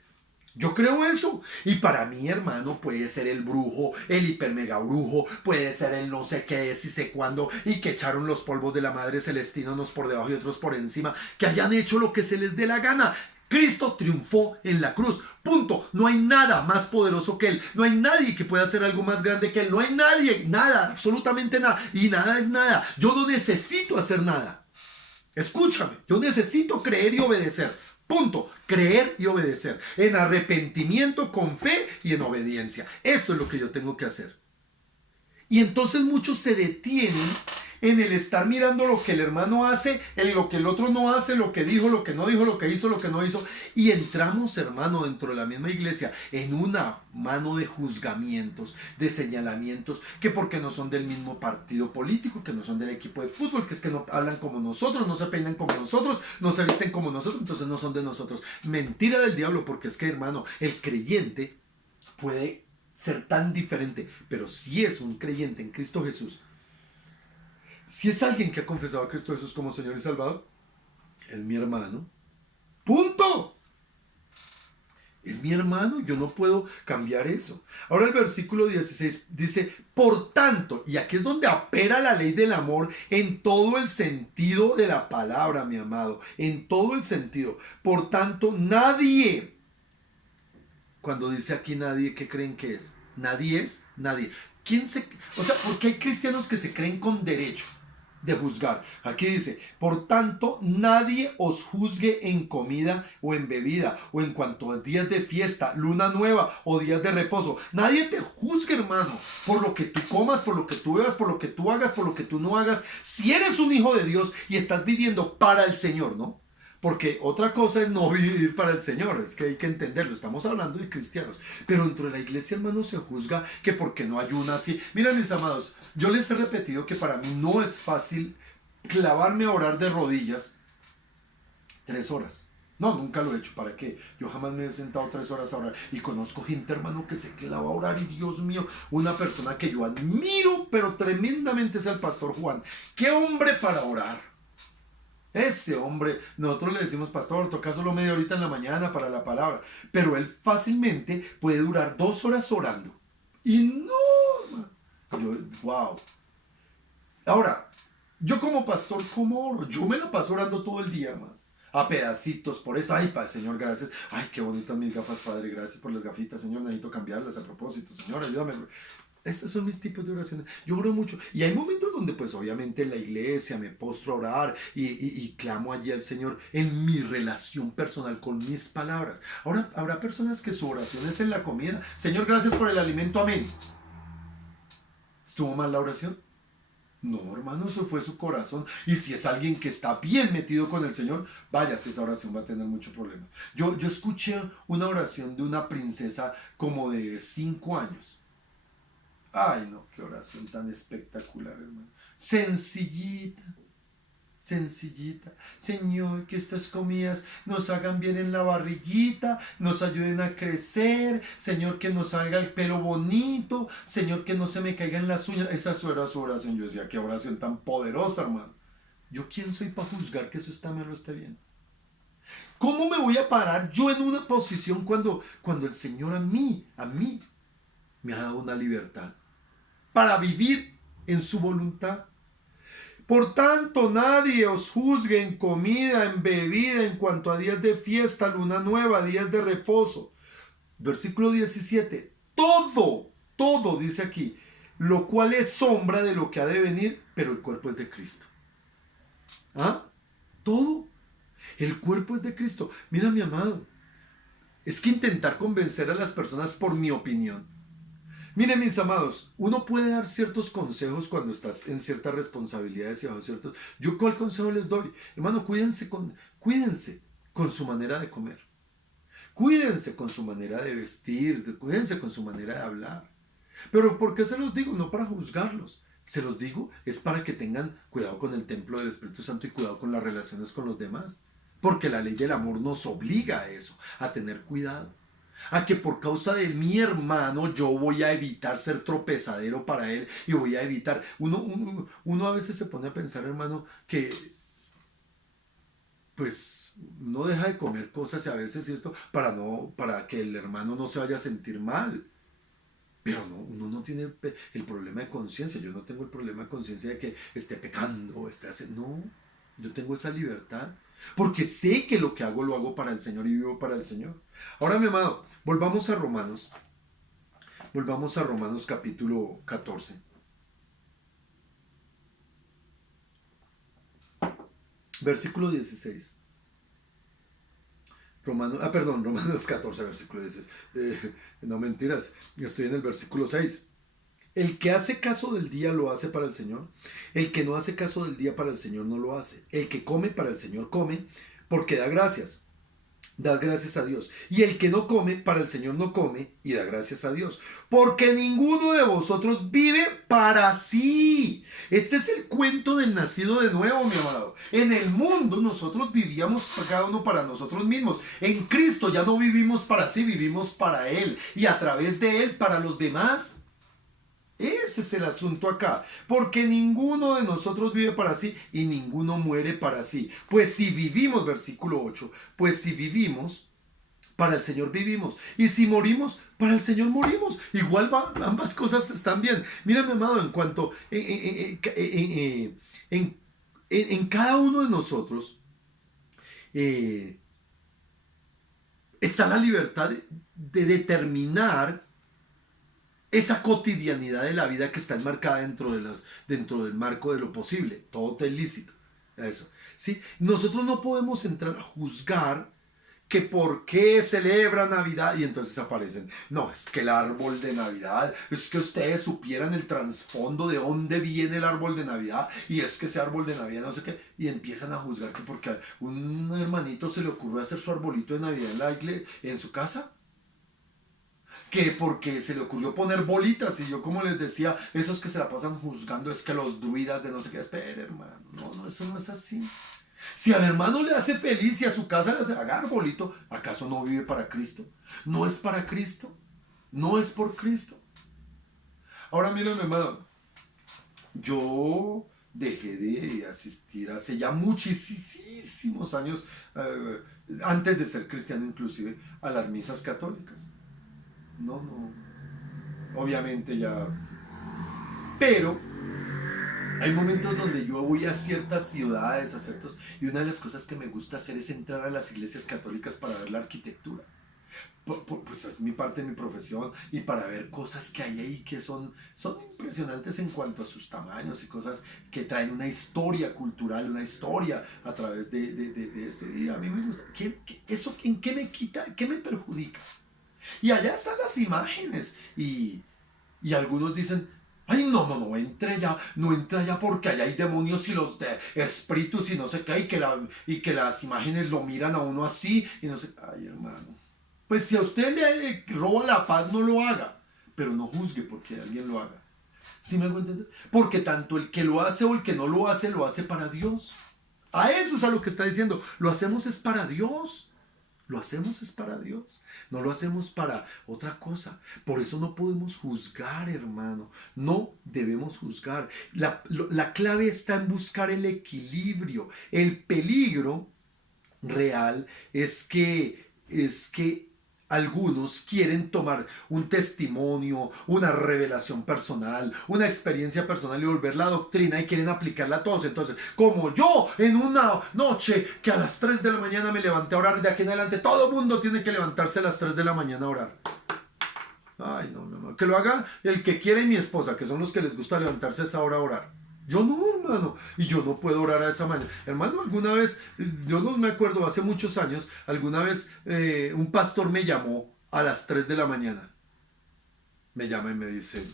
Yo creo eso. Y para mí, hermano, puede ser el brujo, el hiper mega brujo, puede ser el no sé qué es y sé cuándo, y que echaron los polvos de la madre celestina unos por debajo y otros por encima, que hayan hecho lo que se les dé la gana. Cristo triunfó en la cruz. Punto. No hay nada más poderoso que Él. No hay nadie que pueda hacer algo más grande que Él. No hay nadie, nada, absolutamente nada. Y nada es nada. Yo no necesito hacer nada. Escúchame, yo necesito creer y obedecer. Punto. Creer y obedecer. En arrepentimiento, con fe y en obediencia. Eso es lo que yo tengo que hacer. Y entonces muchos se detienen en el estar mirando lo que el hermano hace, en lo que el otro no hace, lo que dijo, lo que no dijo, lo que hizo, lo que no hizo. Y entramos, hermano, dentro de la misma iglesia en una mano de juzgamientos, de señalamientos, que porque no son del mismo partido político, que no son del equipo de fútbol, que es que no hablan como nosotros, no se peinan como nosotros, no se visten como nosotros, entonces no son de nosotros. Mentira del diablo, porque es que, hermano, el creyente puede ser tan diferente, pero si es un creyente en Cristo Jesús, si es alguien que ha confesado a Cristo Jesús como Señor y Salvador, es mi hermano. ¡Punto! Es mi hermano, yo no puedo cambiar eso. Ahora el versículo 16 dice, por tanto, y aquí es donde opera la ley del amor en todo el sentido de la palabra, mi amado, en todo el sentido. Por tanto, nadie, cuando dice aquí nadie, ¿qué creen que es? Nadie es nadie. ¿Por qué hay cristianos que se creen con derecho de juzgar? Aquí dice, por tanto, nadie os juzgue en comida o en bebida, o en cuanto a días de fiesta, luna nueva o días de reposo. Nadie te juzgue, hermano, por lo que tú comas, por lo que tú bebas, por lo que tú hagas, por lo que tú no hagas. Si eres un hijo de Dios y estás viviendo para el Señor, ¿no? Porque otra cosa es no vivir para el Señor, es que hay que entenderlo, estamos hablando de cristianos, pero dentro de la iglesia, hermano, se juzga que porque no ayuna así. Mira, mis amados, yo les he repetido que para mí no es fácil clavarme a orar de rodillas 3 horas. No, nunca lo he hecho. ¿Para qué? Yo jamás me he sentado 3 horas a orar. Y conozco gente, hermano, que se clava a orar. Y Dios mío, una persona que yo admiro, pero tremendamente, es el pastor Juan. ¡Qué hombre para orar! Ese hombre, nosotros le decimos, pastor, toca solo media horita en la mañana para la palabra, pero él fácilmente puede durar 2 horas orando. Y no, yo, wow. Ahora, yo como pastor, ¿cómo oro? Yo me la paso orando todo el día, hermano. A pedacitos por eso. Ay, Señor, gracias. Ay, qué bonitas mis gafas, Padre. Gracias por las gafitas, Señor. Necesito cambiarlas a propósito. Señor, ayúdame. Esos son mis tipos de oraciones. Yo oro mucho. Y hay momentos donde, pues, obviamente en la iglesia me postro a orar y clamo allí al Señor en mi relación personal con mis palabras. Ahora, habrá personas que su oración es en la comida. Señor, gracias por el alimento. Amén. ¿Estuvo mal la oración? No, hermano, eso fue su corazón. Y si es alguien que está bien metido con el Señor, vaya, si esa oración va a tener mucho problema. Yo escuché una oración de una princesa como de 5 años. Ay, no, qué oración tan espectacular, hermano. Sencillita, sencillita. Señor, que estas comidas nos hagan bien en la barriguita, nos ayuden a crecer. Señor, que nos salga el pelo bonito. Señor, que no se me caigan las uñas. Esa era su oración. Yo decía, qué oración tan poderosa, hermano. ¿Yo quién soy para juzgar que eso está mal o está bien? ¿Cómo me voy a parar yo en una posición cuando el Señor a mí me ha dado una libertad para vivir en su voluntad? Por tanto, nadie os juzgue en comida, en bebida, en cuanto a días de fiesta, luna nueva, días de reposo. Versículo 17. Todo dice aquí, lo cual es sombra de lo que ha de venir, pero el cuerpo es de Cristo. ¿Ah? Todo. El cuerpo es de Cristo. Mira, mi amado, es que intentar convencer a las personas por mi opinión. Miren, mis amados, uno puede dar ciertos consejos cuando estás en ciertas responsabilidades y bajo ciertos... ¿Yo cuál consejo les doy? Hermano, cuídense con su manera de comer. Cuídense con su manera de vestir, cuídense con su manera de hablar. Pero ¿por qué se los digo? No para juzgarlos. Se los digo es para que tengan cuidado con el templo del Espíritu Santo y cuidado con las relaciones con los demás. Porque la ley del amor nos obliga a eso, a tener cuidado. A que por causa de mi hermano yo voy a evitar ser tropezadero para él y voy a evitar. Uno a veces se pone a pensar, hermano, que pues no deja de comer cosas y a veces esto para que el hermano no se vaya a sentir mal. Pero no, uno no tiene el problema de conciencia. Yo no tengo el problema de conciencia de que esté pecando o esté haciendo. No, yo tengo esa libertad. Porque sé que lo que hago lo hago para el Señor y vivo para el Señor. Ahora, mi amado, volvamos a Romanos. Volvamos a Romanos capítulo 14. Versículo 16. Romanos 14, versículo 16. No mentiras, estoy en el versículo 6. El que hace caso del día lo hace para el Señor. El que no hace caso del día para el Señor no lo hace. El que come para el Señor come porque da gracias. Da gracias a Dios. Y el que no come para el Señor no come y da gracias a Dios. Porque ninguno de vosotros vive para sí. Este es el cuento del nacido de nuevo, mi amado. En el mundo nosotros vivíamos cada uno para nosotros mismos. En Cristo ya no vivimos para sí, vivimos para Él. Y a través de Él para los demás. Ese es el asunto acá, porque ninguno de nosotros vive para sí y ninguno muere para sí. Pues si vivimos, versículo 8, pues si vivimos, para el Señor vivimos. Y si morimos, para el Señor morimos. Igual ambas cosas están bien. Mira, mi amado, en cuanto en cada uno de nosotros está la libertad de determinar esa cotidianidad de la vida que está enmarcada dentro del marco de lo posible. Todo está ilícito. Eso. ¿Sí? Nosotros no podemos entrar a juzgar que por qué celebra Navidad y entonces aparecen. No, es que el árbol de Navidad, es que ustedes supieran el trasfondo de dónde viene el árbol de Navidad y es que ese árbol de Navidad no sé qué. Y empiezan a juzgar que porque a un hermanito se le ocurrió hacer su arbolito de Navidad en la iglesia, en su casa. Que porque se le ocurrió poner bolitas y yo como les decía, esos que se la pasan juzgando es que los druidas de no sé qué, espera hermano, no, eso no es así. Si al hermano le hace feliz y a su casa le hace haga arbolito, ¿acaso no vive para Cristo? ¿No es para Cristo? ¿No es por Cristo? Ahora miren hermano, yo dejé de asistir hace ya muchísimo muchísimos años, antes de ser cristiano inclusive, a las misas católicas. No, no, obviamente ya. Pero hay momentos donde yo voy a ciertas ciudades, a ciertos, y una de las cosas que me gusta hacer es entrar a las iglesias católicas para ver la arquitectura. Pues es mi parte de mi profesión y para ver cosas que hay ahí que son impresionantes en cuanto a sus tamaños y cosas que traen una historia cultural, una historia a través de esto. Y a mí me gusta. ¿Eso en qué me quita? ¿Qué me perjudica? Y allá están las imágenes y algunos dicen, ay, no, no, no entre allá, no entre allá porque allá hay demonios y los de espíritus y no sé qué, y que las imágenes lo miran a uno así, y no sé, ay, hermano. Pues si a usted le roba la paz, no lo haga, pero no juzgue porque alguien lo haga. ¿Sí me hago entender? Porque tanto el que lo hace o el que no lo hace para Dios. A eso es a lo que está diciendo. Lo hacemos es para Dios. Lo hacemos es para Dios. No lo hacemos para otra cosa. Por eso no podemos juzgar, hermano. No debemos juzgar. La clave está en buscar el equilibrio. El peligro real es que algunos quieren tomar un testimonio, una revelación personal, una experiencia personal y volver la doctrina y quieren aplicarla a todos. Entonces, como yo en una noche que a las 3 de la mañana me levanté a orar, de aquí en adelante todo el mundo tiene que levantarse a las 3 de la mañana a orar. Ay, no, no, no. Que lo haga el que quiere y mi esposa, que son los que les gusta levantarse a esa hora a orar. Yo no, hermano, y yo no puedo orar a esa manera. Hermano, alguna vez, yo no me acuerdo, hace muchos años, alguna vez un pastor me llamó a las 3 de la mañana. Me llama y me dice,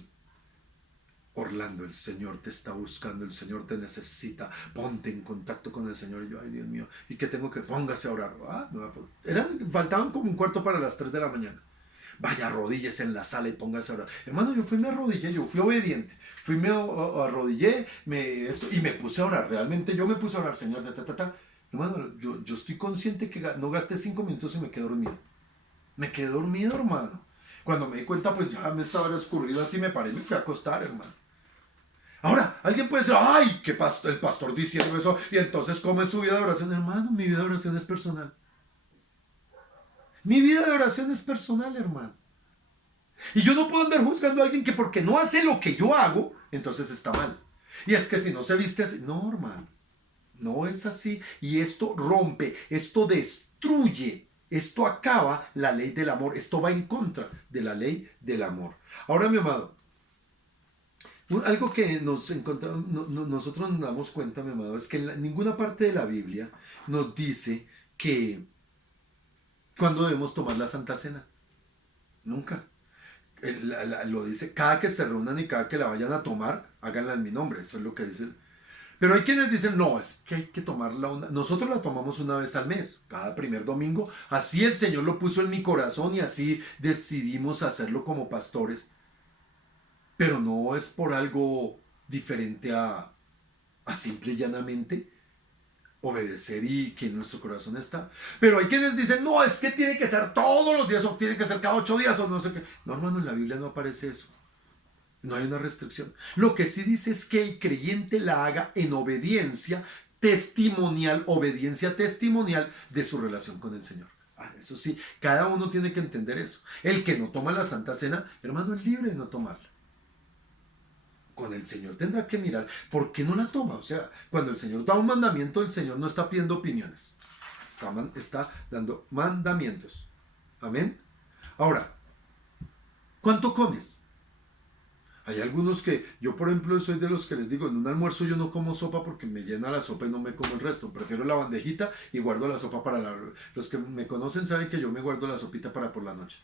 Orlando, el Señor te está buscando, el Señor te necesita, ponte en contacto con el Señor. Y yo, ay, Dios mío, ¿y qué tengo que? Póngase a orar. Faltaban como un cuarto para las 3 de la mañana. Vaya, arrodíllese en la sala y póngase a orar. Hermano, yo me arrodillé, yo fui obediente. Me arrodillé y me puse a orar. Realmente yo me puse a orar, Señor. Hermano, yo estoy consciente que no gasté 5 minutos y me quedé dormido. Me quedé dormido, hermano. Cuando me di cuenta, pues ya me estaba escurrido así, me paré y me fui a acostar, hermano. Ahora, alguien puede decir, ay, que el pastor diciendo eso, y entonces, ¿cómo es su vida de oración? Hermano, mi vida de oración es personal. Mi vida de oración es personal, hermano. Y yo no puedo andar juzgando a alguien que porque no hace lo que yo hago, entonces está mal. Y es que si no se viste así, no, hermano. No es así. Y esto rompe, esto destruye, esto acaba la ley del amor. Esto va en contra de la ley del amor. Ahora, mi amado, algo que nosotros nos damos cuenta, mi amado, es que en ninguna parte de la Biblia nos dice que ¿cuándo debemos tomar la Santa Cena? Nunca. Lo dice, cada que se reúnan y cada que la vayan a tomar, háganla en mi nombre. Eso es lo que dicen. Pero hay quienes dicen, no, es que hay que tomarla nosotros la tomamos una vez al mes, cada primer domingo. Así el Señor lo puso en mi corazón y así decidimos hacerlo como pastores. Pero no es por algo diferente a simple y llanamente obedecer y que en nuestro corazón está. Pero hay quienes dicen, no, es que tiene que ser todos los días o tiene que ser cada 8 días o no sé qué. No, hermano, en la Biblia no aparece eso. No hay una restricción. Lo que sí dice es que el creyente la haga en obediencia testimonial de su relación con el Señor. Eso sí, cada uno tiene que entender eso. El que no toma la Santa Cena, hermano, es libre de no tomarla. Con el Señor tendrá que mirar por qué no la toma. O sea, cuando el Señor da un mandamiento, el Señor no está pidiendo opiniones. Está dando mandamientos. Amén. Ahora, ¿cuánto comes? Hay algunos que, yo por ejemplo soy de los que les digo, en un almuerzo yo no como sopa porque me llena la sopa y no me como el resto. Prefiero la bandejita y guardo la sopa para los que me conocen saben que yo me guardo la sopita para por la noche.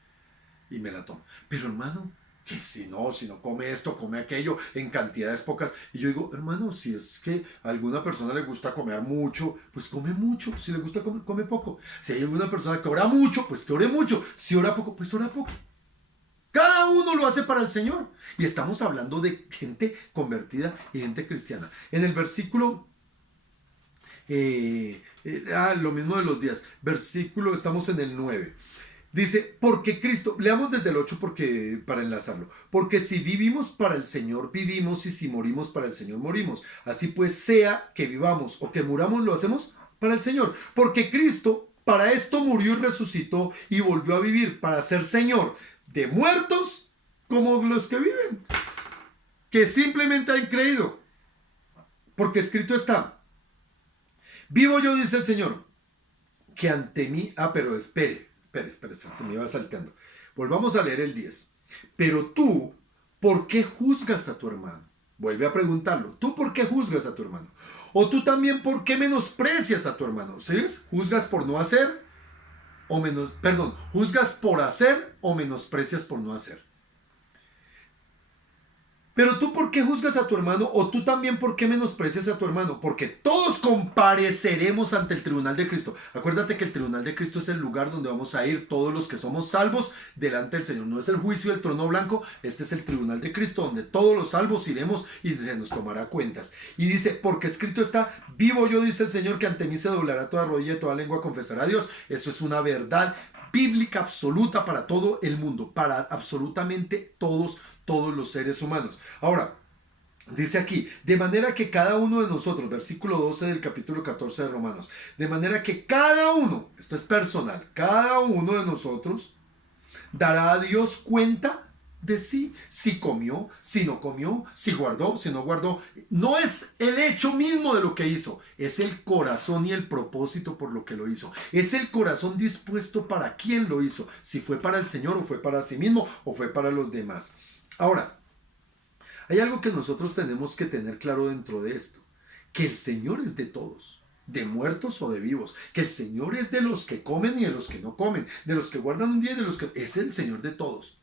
Y me la tomo. Pero hermano, que si no come esto, come aquello en cantidades pocas. Y yo digo, hermano, si es que a alguna persona le gusta comer mucho, pues come mucho. Si le gusta comer, come poco. Si hay alguna persona que ora mucho, pues que ore mucho. Si ora poco, pues ora poco. Cada uno lo hace para el Señor. Y estamos hablando de gente convertida y gente cristiana. En el versículo, lo mismo de los días. Versículo, estamos en el 9. Dice, porque Cristo, leamos desde el 8 para enlazarlo. Porque si vivimos para el Señor, vivimos, y si morimos para el Señor, morimos. Así pues, sea que vivamos o que muramos, lo hacemos para el Señor. Porque Cristo para esto murió y resucitó y volvió a vivir, para ser Señor de muertos como los que viven, que simplemente han creído. Porque escrito está: vivo yo, dice el Señor, que ante mí... pero espere, se me iba saltando. Volvamos a leer el 10. Pero tú, ¿por qué juzgas a tu hermano? Vuelve a preguntarlo. ¿Tú por qué juzgas a tu hermano? O tú también, ¿por qué menosprecias a tu hermano? ¿Sí ves? ¿Juzgas por no hacer? ¿Juzgas por hacer o menosprecias por no hacer? Pero tú, ¿por qué juzgas a tu hermano? O tú también, ¿por qué menosprecias a tu hermano? Porque todos compareceremos ante el tribunal de Cristo. Acuérdate que el tribunal de Cristo es el lugar donde vamos a ir todos los que somos salvos delante del Señor. No es el juicio del trono blanco, este es el tribunal de Cristo, donde todos los salvos iremos y se nos tomará cuentas. Y dice: porque escrito está: vivo yo, dice el Señor, que ante mí se doblará toda rodilla y toda lengua confesará a Dios. Eso es una verdad bíblica absoluta para todo el mundo, para absolutamente todos los seres humanos. Ahora, dice aquí: de manera que cada uno de nosotros, versículo 12 del capítulo 14 de Romanos, de manera que cada uno, esto es personal, cada uno de nosotros dará a Dios cuenta de sí, si comió, si no comió, si guardó, si no guardó. No es el hecho mismo de lo que hizo, es el corazón y el propósito por lo que lo hizo. Es el corazón dispuesto para quién lo hizo, si fue para el Señor o fue para sí mismo o fue para los demás. Ahora, hay algo que nosotros tenemos que tener claro dentro de esto: que el Señor es de todos, de muertos o de vivos, que el Señor es de los que comen y de los que no comen, de los que guardan un día y de los que... Es el Señor de todos.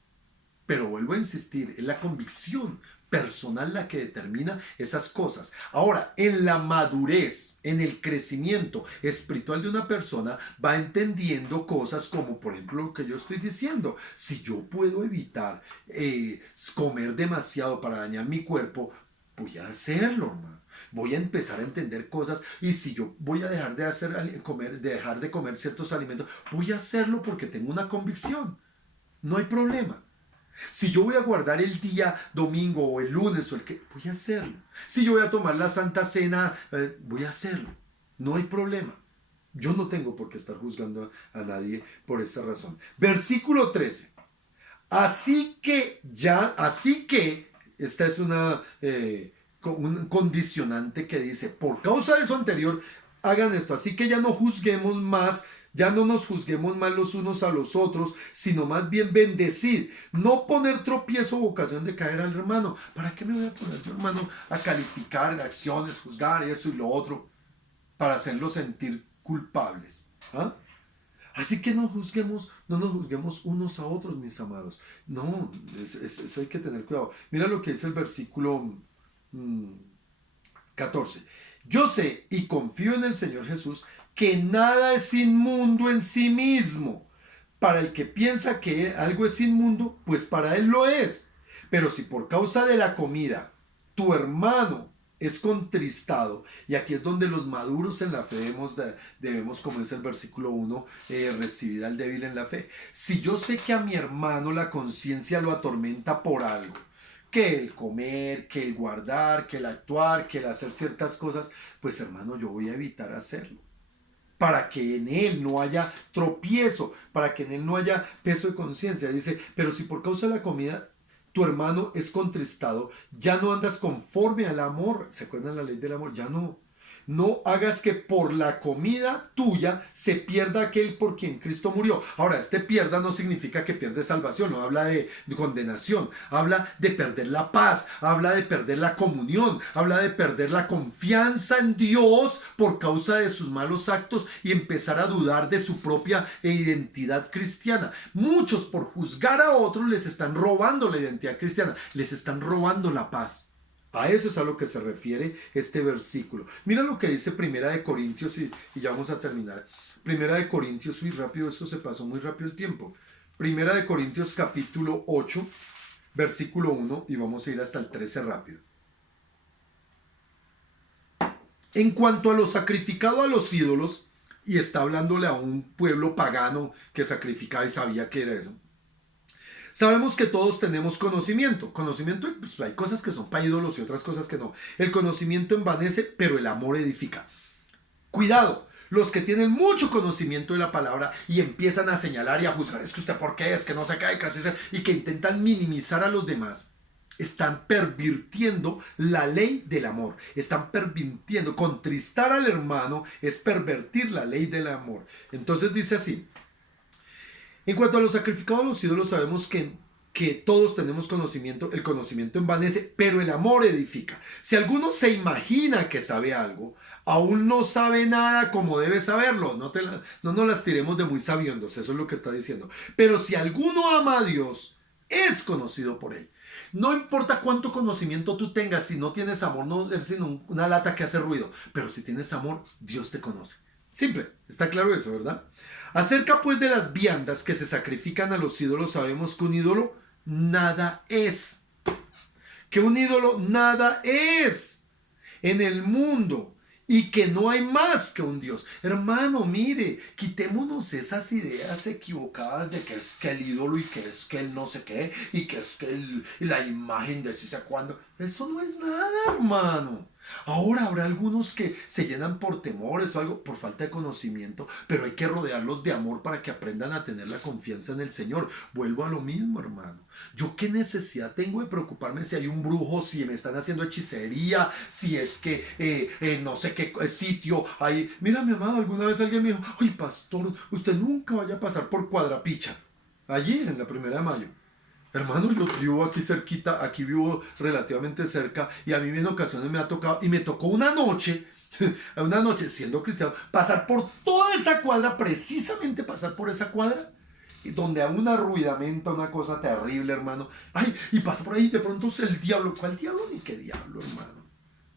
Pero vuelvo a insistir, es la convicción personal la que determina esas cosas. Ahora, en la madurez, en el crecimiento espiritual de una persona, va entendiendo cosas como, por ejemplo, lo que yo estoy diciendo. Si yo puedo evitar comer demasiado para dañar mi cuerpo, voy a hacerlo, hermano. Voy a empezar a entender cosas, y si yo voy a dejar de comer ciertos alimentos, voy a hacerlo porque tengo una convicción. No hay problema. Si yo voy a guardar el día domingo o el lunes o el que, voy a hacerlo. Si yo voy a tomar la Santa Cena, voy a hacerlo. No hay problema. Yo no tengo por qué estar juzgando a nadie por esa razón. Versículo 13. Así que, esta es un condicionante que dice: por causa de eso anterior, hagan esto. Así que ya no juzguemos más. Ya no nos juzguemos más los unos a los otros, sino más bien bendecid. No poner tropiezo o ocasión de caer al hermano. ¿Para qué me voy a poner yo, hermano, a calificar acciones, juzgar eso y lo otro, para hacerlos sentir culpables? ¿Ah? Así que no nos juzguemos unos a otros, mis amados. No, eso hay que tener cuidado. Mira lo que dice el versículo 14. Yo sé y confío en el Señor Jesús, que nada es inmundo en sí mismo. Para el que piensa que algo es inmundo, pues para él lo es. Pero si por causa de la comida tu hermano es contristado, y aquí es donde los maduros en la fe debemos, como dice el versículo 1, recibir al débil en la fe. Si yo sé que a mi hermano la conciencia lo atormenta por algo, que el comer, que el guardar, que el actuar, que el hacer ciertas cosas, pues hermano, yo voy a evitar hacerlo, para que en él no haya tropiezo, para que en él no haya peso de conciencia. Dice: pero si por causa de la comida tu hermano es contristado, ya no andas conforme al amor. ¿Se acuerdan la ley del amor? Ya no. No hagas que por la comida tuya se pierda aquel por quien Cristo murió. Ahora, pierda no significa que pierde salvación, no habla de condenación, habla de perder la paz, habla de perder la comunión, habla de perder la confianza en Dios por causa de sus malos actos y empezar a dudar de su propia identidad cristiana. Muchos, por juzgar a otros, les están robando la identidad cristiana, les están robando la paz. A eso es a lo que se refiere este versículo. Mira lo que dice Primera de Corintios, y ya vamos a terminar. Primera de Corintios, muy rápido, esto se pasó muy rápido el tiempo. Primera de Corintios capítulo 8, versículo 1, y vamos a ir hasta el 13 rápido. En cuanto a lo sacrificado a los ídolos, y está hablándole a un pueblo pagano que sacrificaba y sabía que era eso. Sabemos que todos tenemos conocimiento. Conocimiento, pues hay cosas que son para ídolos y otras cosas que no. El conocimiento envanece, pero el amor edifica. Cuidado, los que tienen mucho conocimiento de la palabra y empiezan a señalar y a juzgar, es que usted por qué, es que no se cae, casi se... y que intentan minimizar a los demás, están pervirtiendo la ley del amor, están pervirtiendo, contristar al hermano es pervertir la ley del amor. Entonces dice así, en cuanto a lo sacrificado a los ídolos, sabemos que todos tenemos conocimiento, el conocimiento envanece, pero el amor edifica. Si alguno se imagina que sabe algo, aún no sabe nada como debe saberlo. No nos las tiremos de muy sabiondos, eso es lo que está diciendo. Pero si alguno ama a Dios, es conocido por él. No importa cuánto conocimiento tú tengas, si no tienes amor, no eres sino una lata que hace ruido. Pero si tienes amor, Dios te conoce. Simple, está claro eso, ¿verdad? Acerca pues de las viandas que se sacrifican a los ídolos, sabemos que un ídolo nada es. Que un ídolo nada es en el mundo y que no hay más que un Dios. Hermano, mire, quitémonos esas ideas equivocadas de que es que el ídolo y que es que el no sé qué y que es que la imagen de si sé cuándo. Eso no es nada, hermano. Ahora habrá algunos que se llenan por temores o algo, por falta de conocimiento, pero hay que rodearlos de amor para que aprendan a tener la confianza en el Señor. Vuelvo a lo mismo, hermano. Yo qué necesidad tengo de preocuparme si hay un brujo, si me están haciendo hechicería, si es que no sé qué sitio hay. Mira, mi amado, alguna vez alguien me dijo, ay, pastor, usted nunca vaya a pasar por Cuadrapicha, allí en la 1 de Mayo. Hermano, yo vivo aquí cerquita, aquí vivo relativamente cerca y a mí en ocasiones me ha tocado, y me tocó una noche, siendo cristiano, pasar por toda esa cuadra, precisamente pasar por esa cuadra, y donde hay una ruidamenta, una cosa terrible, hermano. Ay, y pasa por ahí y de pronto es el diablo. ¿Cuál diablo ni qué diablo, hermano?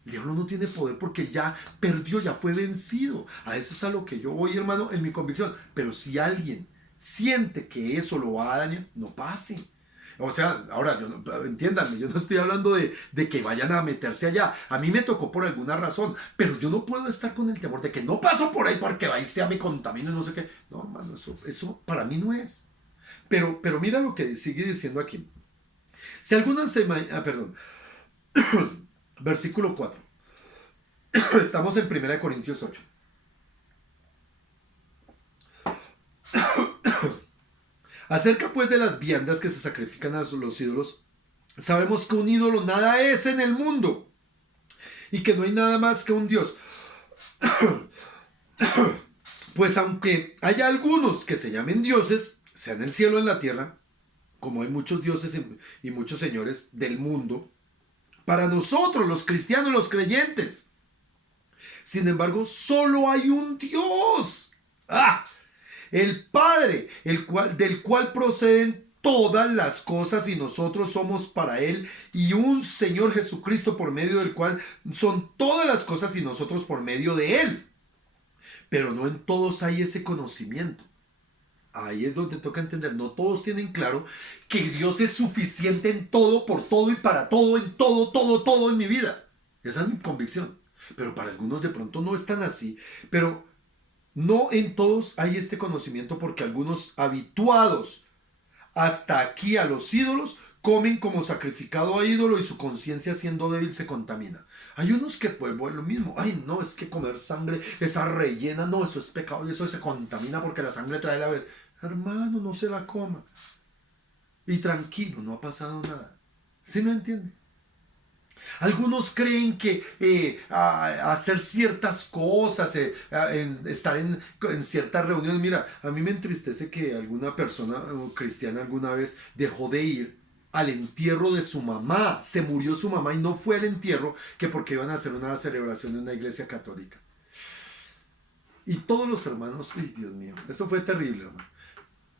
El diablo no tiene poder porque ya perdió, ya fue vencido. A eso es a lo que yo voy, hermano, en mi convicción. Pero si alguien siente que eso lo va a dañar, no pase. O sea, ahora, entiéndanme, yo no estoy hablando de que vayan a meterse allá. A mí me tocó por alguna razón, pero yo no puedo estar con el temor de que no paso por ahí porque va y sea me contamino y no sé qué. No, hermano, eso para mí no es. Pero mira lo que sigue diciendo aquí. Si alguno se... perdón. Versículo 4. Estamos en 1 Corintios 8. Acerca pues de las viandas que se sacrifican a los ídolos, sabemos que un ídolo nada es en el mundo y que no hay nada más que un Dios. Pues aunque haya algunos que se llamen dioses, sea en el cielo o en la tierra, como hay muchos dioses y muchos señores del mundo, para nosotros los cristianos, los creyentes, sin embargo, solo hay un Dios. ¡Ah! El Padre, del cual proceden todas las cosas y nosotros somos para Él, y un Señor Jesucristo por medio del cual son todas las cosas y nosotros por medio de Él. Pero no en todos hay ese conocimiento. Ahí es donde toca entender, no todos tienen claro que Dios es suficiente en todo, por todo y para todo, en todo en mi vida. Esa es mi convicción. Pero para algunos de pronto no es tan así, pero... no en todos hay este conocimiento porque algunos habituados hasta aquí a los ídolos comen como sacrificado a ídolo y su conciencia siendo débil se contamina. Hay unos que pues bueno, lo mismo, ay no, es que comer sangre, esa rellena, no, eso es pecado y eso se contamina porque la sangre trae la ver. Hermano, no se la coma. Y tranquilo, no ha pasado nada. ¿Sí me entiende? Algunos creen que hacer ciertas cosas, estar en ciertas reuniones. Mira, a mí me entristece que alguna persona cristiana alguna vez dejó de ir al entierro de su mamá. Se murió su mamá y no fue al entierro que porque iban a hacer una celebración en una iglesia católica. Y todos los hermanos, ay Dios mío, eso fue terrible, hermano.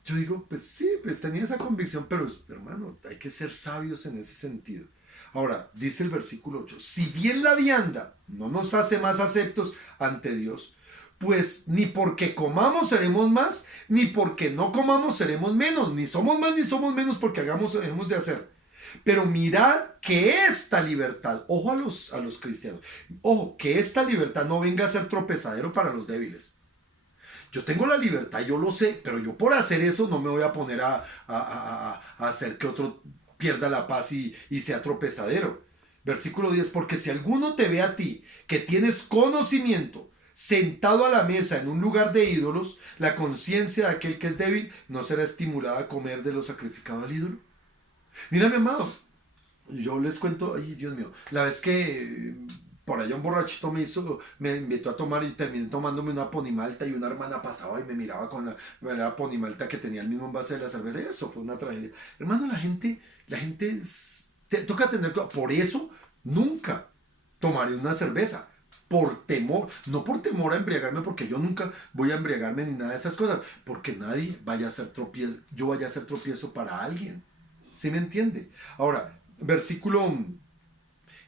Yo digo, pues sí, pues tenía esa convicción, pero hermano, hay que ser sabios en ese sentido. Ahora, dice el versículo 8, si bien la vianda no nos hace más aceptos ante Dios, pues ni porque comamos seremos más, ni porque no comamos seremos menos, ni somos más ni somos menos porque hagamos hemos de hacer. Pero mirad que esta libertad, ojo a los cristianos, ojo, que esta libertad no venga a ser tropezadero para los débiles. Yo tengo la libertad, yo lo sé, pero yo por hacer eso no me voy a poner a hacer que otro pierda la paz y sea tropezadero. Versículo 10, porque si alguno te ve a ti que tienes conocimiento, sentado a la mesa en un lugar de ídolos, la conciencia de aquel que es débil no será estimulada a comer de lo sacrificado al ídolo. Mira, mi amado, yo les cuento, ay Dios mío, la vez que por allá un borrachito me invitó a tomar y terminé tomándome una ponimalta y una hermana pasaba y me miraba con la ponimalta que tenía el mismo envase de la cerveza y eso fue una tragedia. Hermano, toca tener cuidado. Por eso nunca tomaré una cerveza. Por temor, no por temor a embriagarme, porque yo nunca voy a embriagarme ni nada de esas cosas, porque nadie vaya a ser tropiezo, yo vaya a ser tropiezo para alguien. ¿Sí me entiende? Ahora, versículo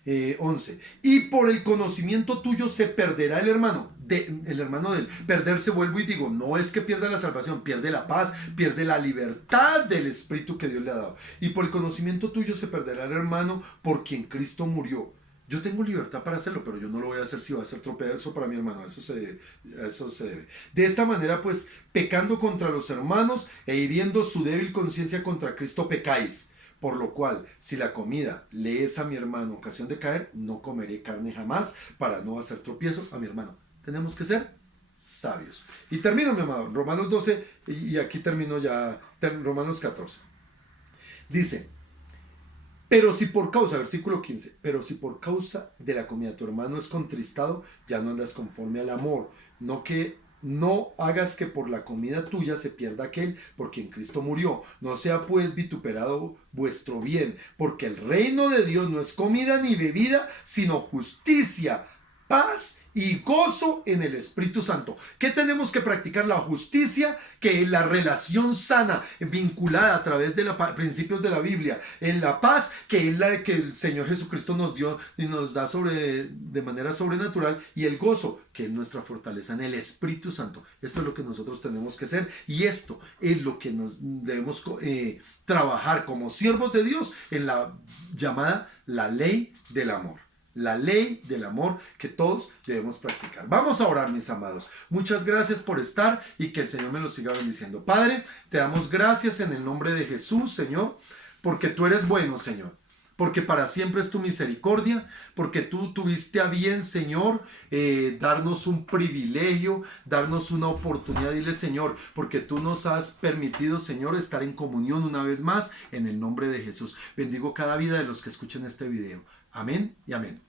11. Y por el conocimiento tuyo se perderá el hermano de él. Perderse, vuelvo y digo, no es que pierda la salvación, pierde la paz, pierde la libertad del espíritu que Dios le ha dado. Y por el conocimiento tuyo se perderá el hermano por quien Cristo murió. Yo tengo libertad para hacerlo, pero yo no lo voy a hacer si va a ser tropiezo para mi hermano. A eso se debe. De esta manera, pues, pecando contra los hermanos e hiriendo su débil conciencia contra Cristo, pecáis. Por lo cual, si la comida le es a mi hermano ocasión de caer, no comeré carne jamás para no hacer tropiezo a mi hermano. Tenemos que ser sabios. Y termino, mi amado, Romanos 12, y aquí termino ya, Romanos 14. Dice, pero si por causa, versículo 15, pero si por causa de la comida tu hermano es contristado, ya no andas conforme al amor, no hagas que por la comida tuya se pierda aquel por quien Cristo murió. No sea pues vituperado vuestro bien, porque el reino de Dios no es comida ni bebida, sino justicia, paz y gozo en el Espíritu Santo. ¿Qué tenemos que practicar? La justicia, que es la relación sana, vinculada a través de los principios de la Biblia. En la paz, que es la que el Señor Jesucristo nos dio y nos da de manera sobrenatural. Y el gozo, que es nuestra fortaleza en el Espíritu Santo. Esto es lo que nosotros tenemos que hacer. Y esto es lo que nos debemos trabajar como siervos de Dios en la llamada la ley del amor. La ley del amor que todos debemos practicar. Vamos a orar, mis amados. Muchas gracias por estar y que el Señor me lo siga bendiciendo. Padre, te damos gracias en el nombre de Jesús, Señor, porque tú eres bueno, Señor. Porque para siempre es tu misericordia, porque tú tuviste a bien, Señor, darnos un privilegio, darnos una oportunidad. Dile, Señor, porque tú nos has permitido, Señor, estar en comunión una vez más en el nombre de Jesús. Bendigo cada vida de los que escuchen este video. Amén y amén.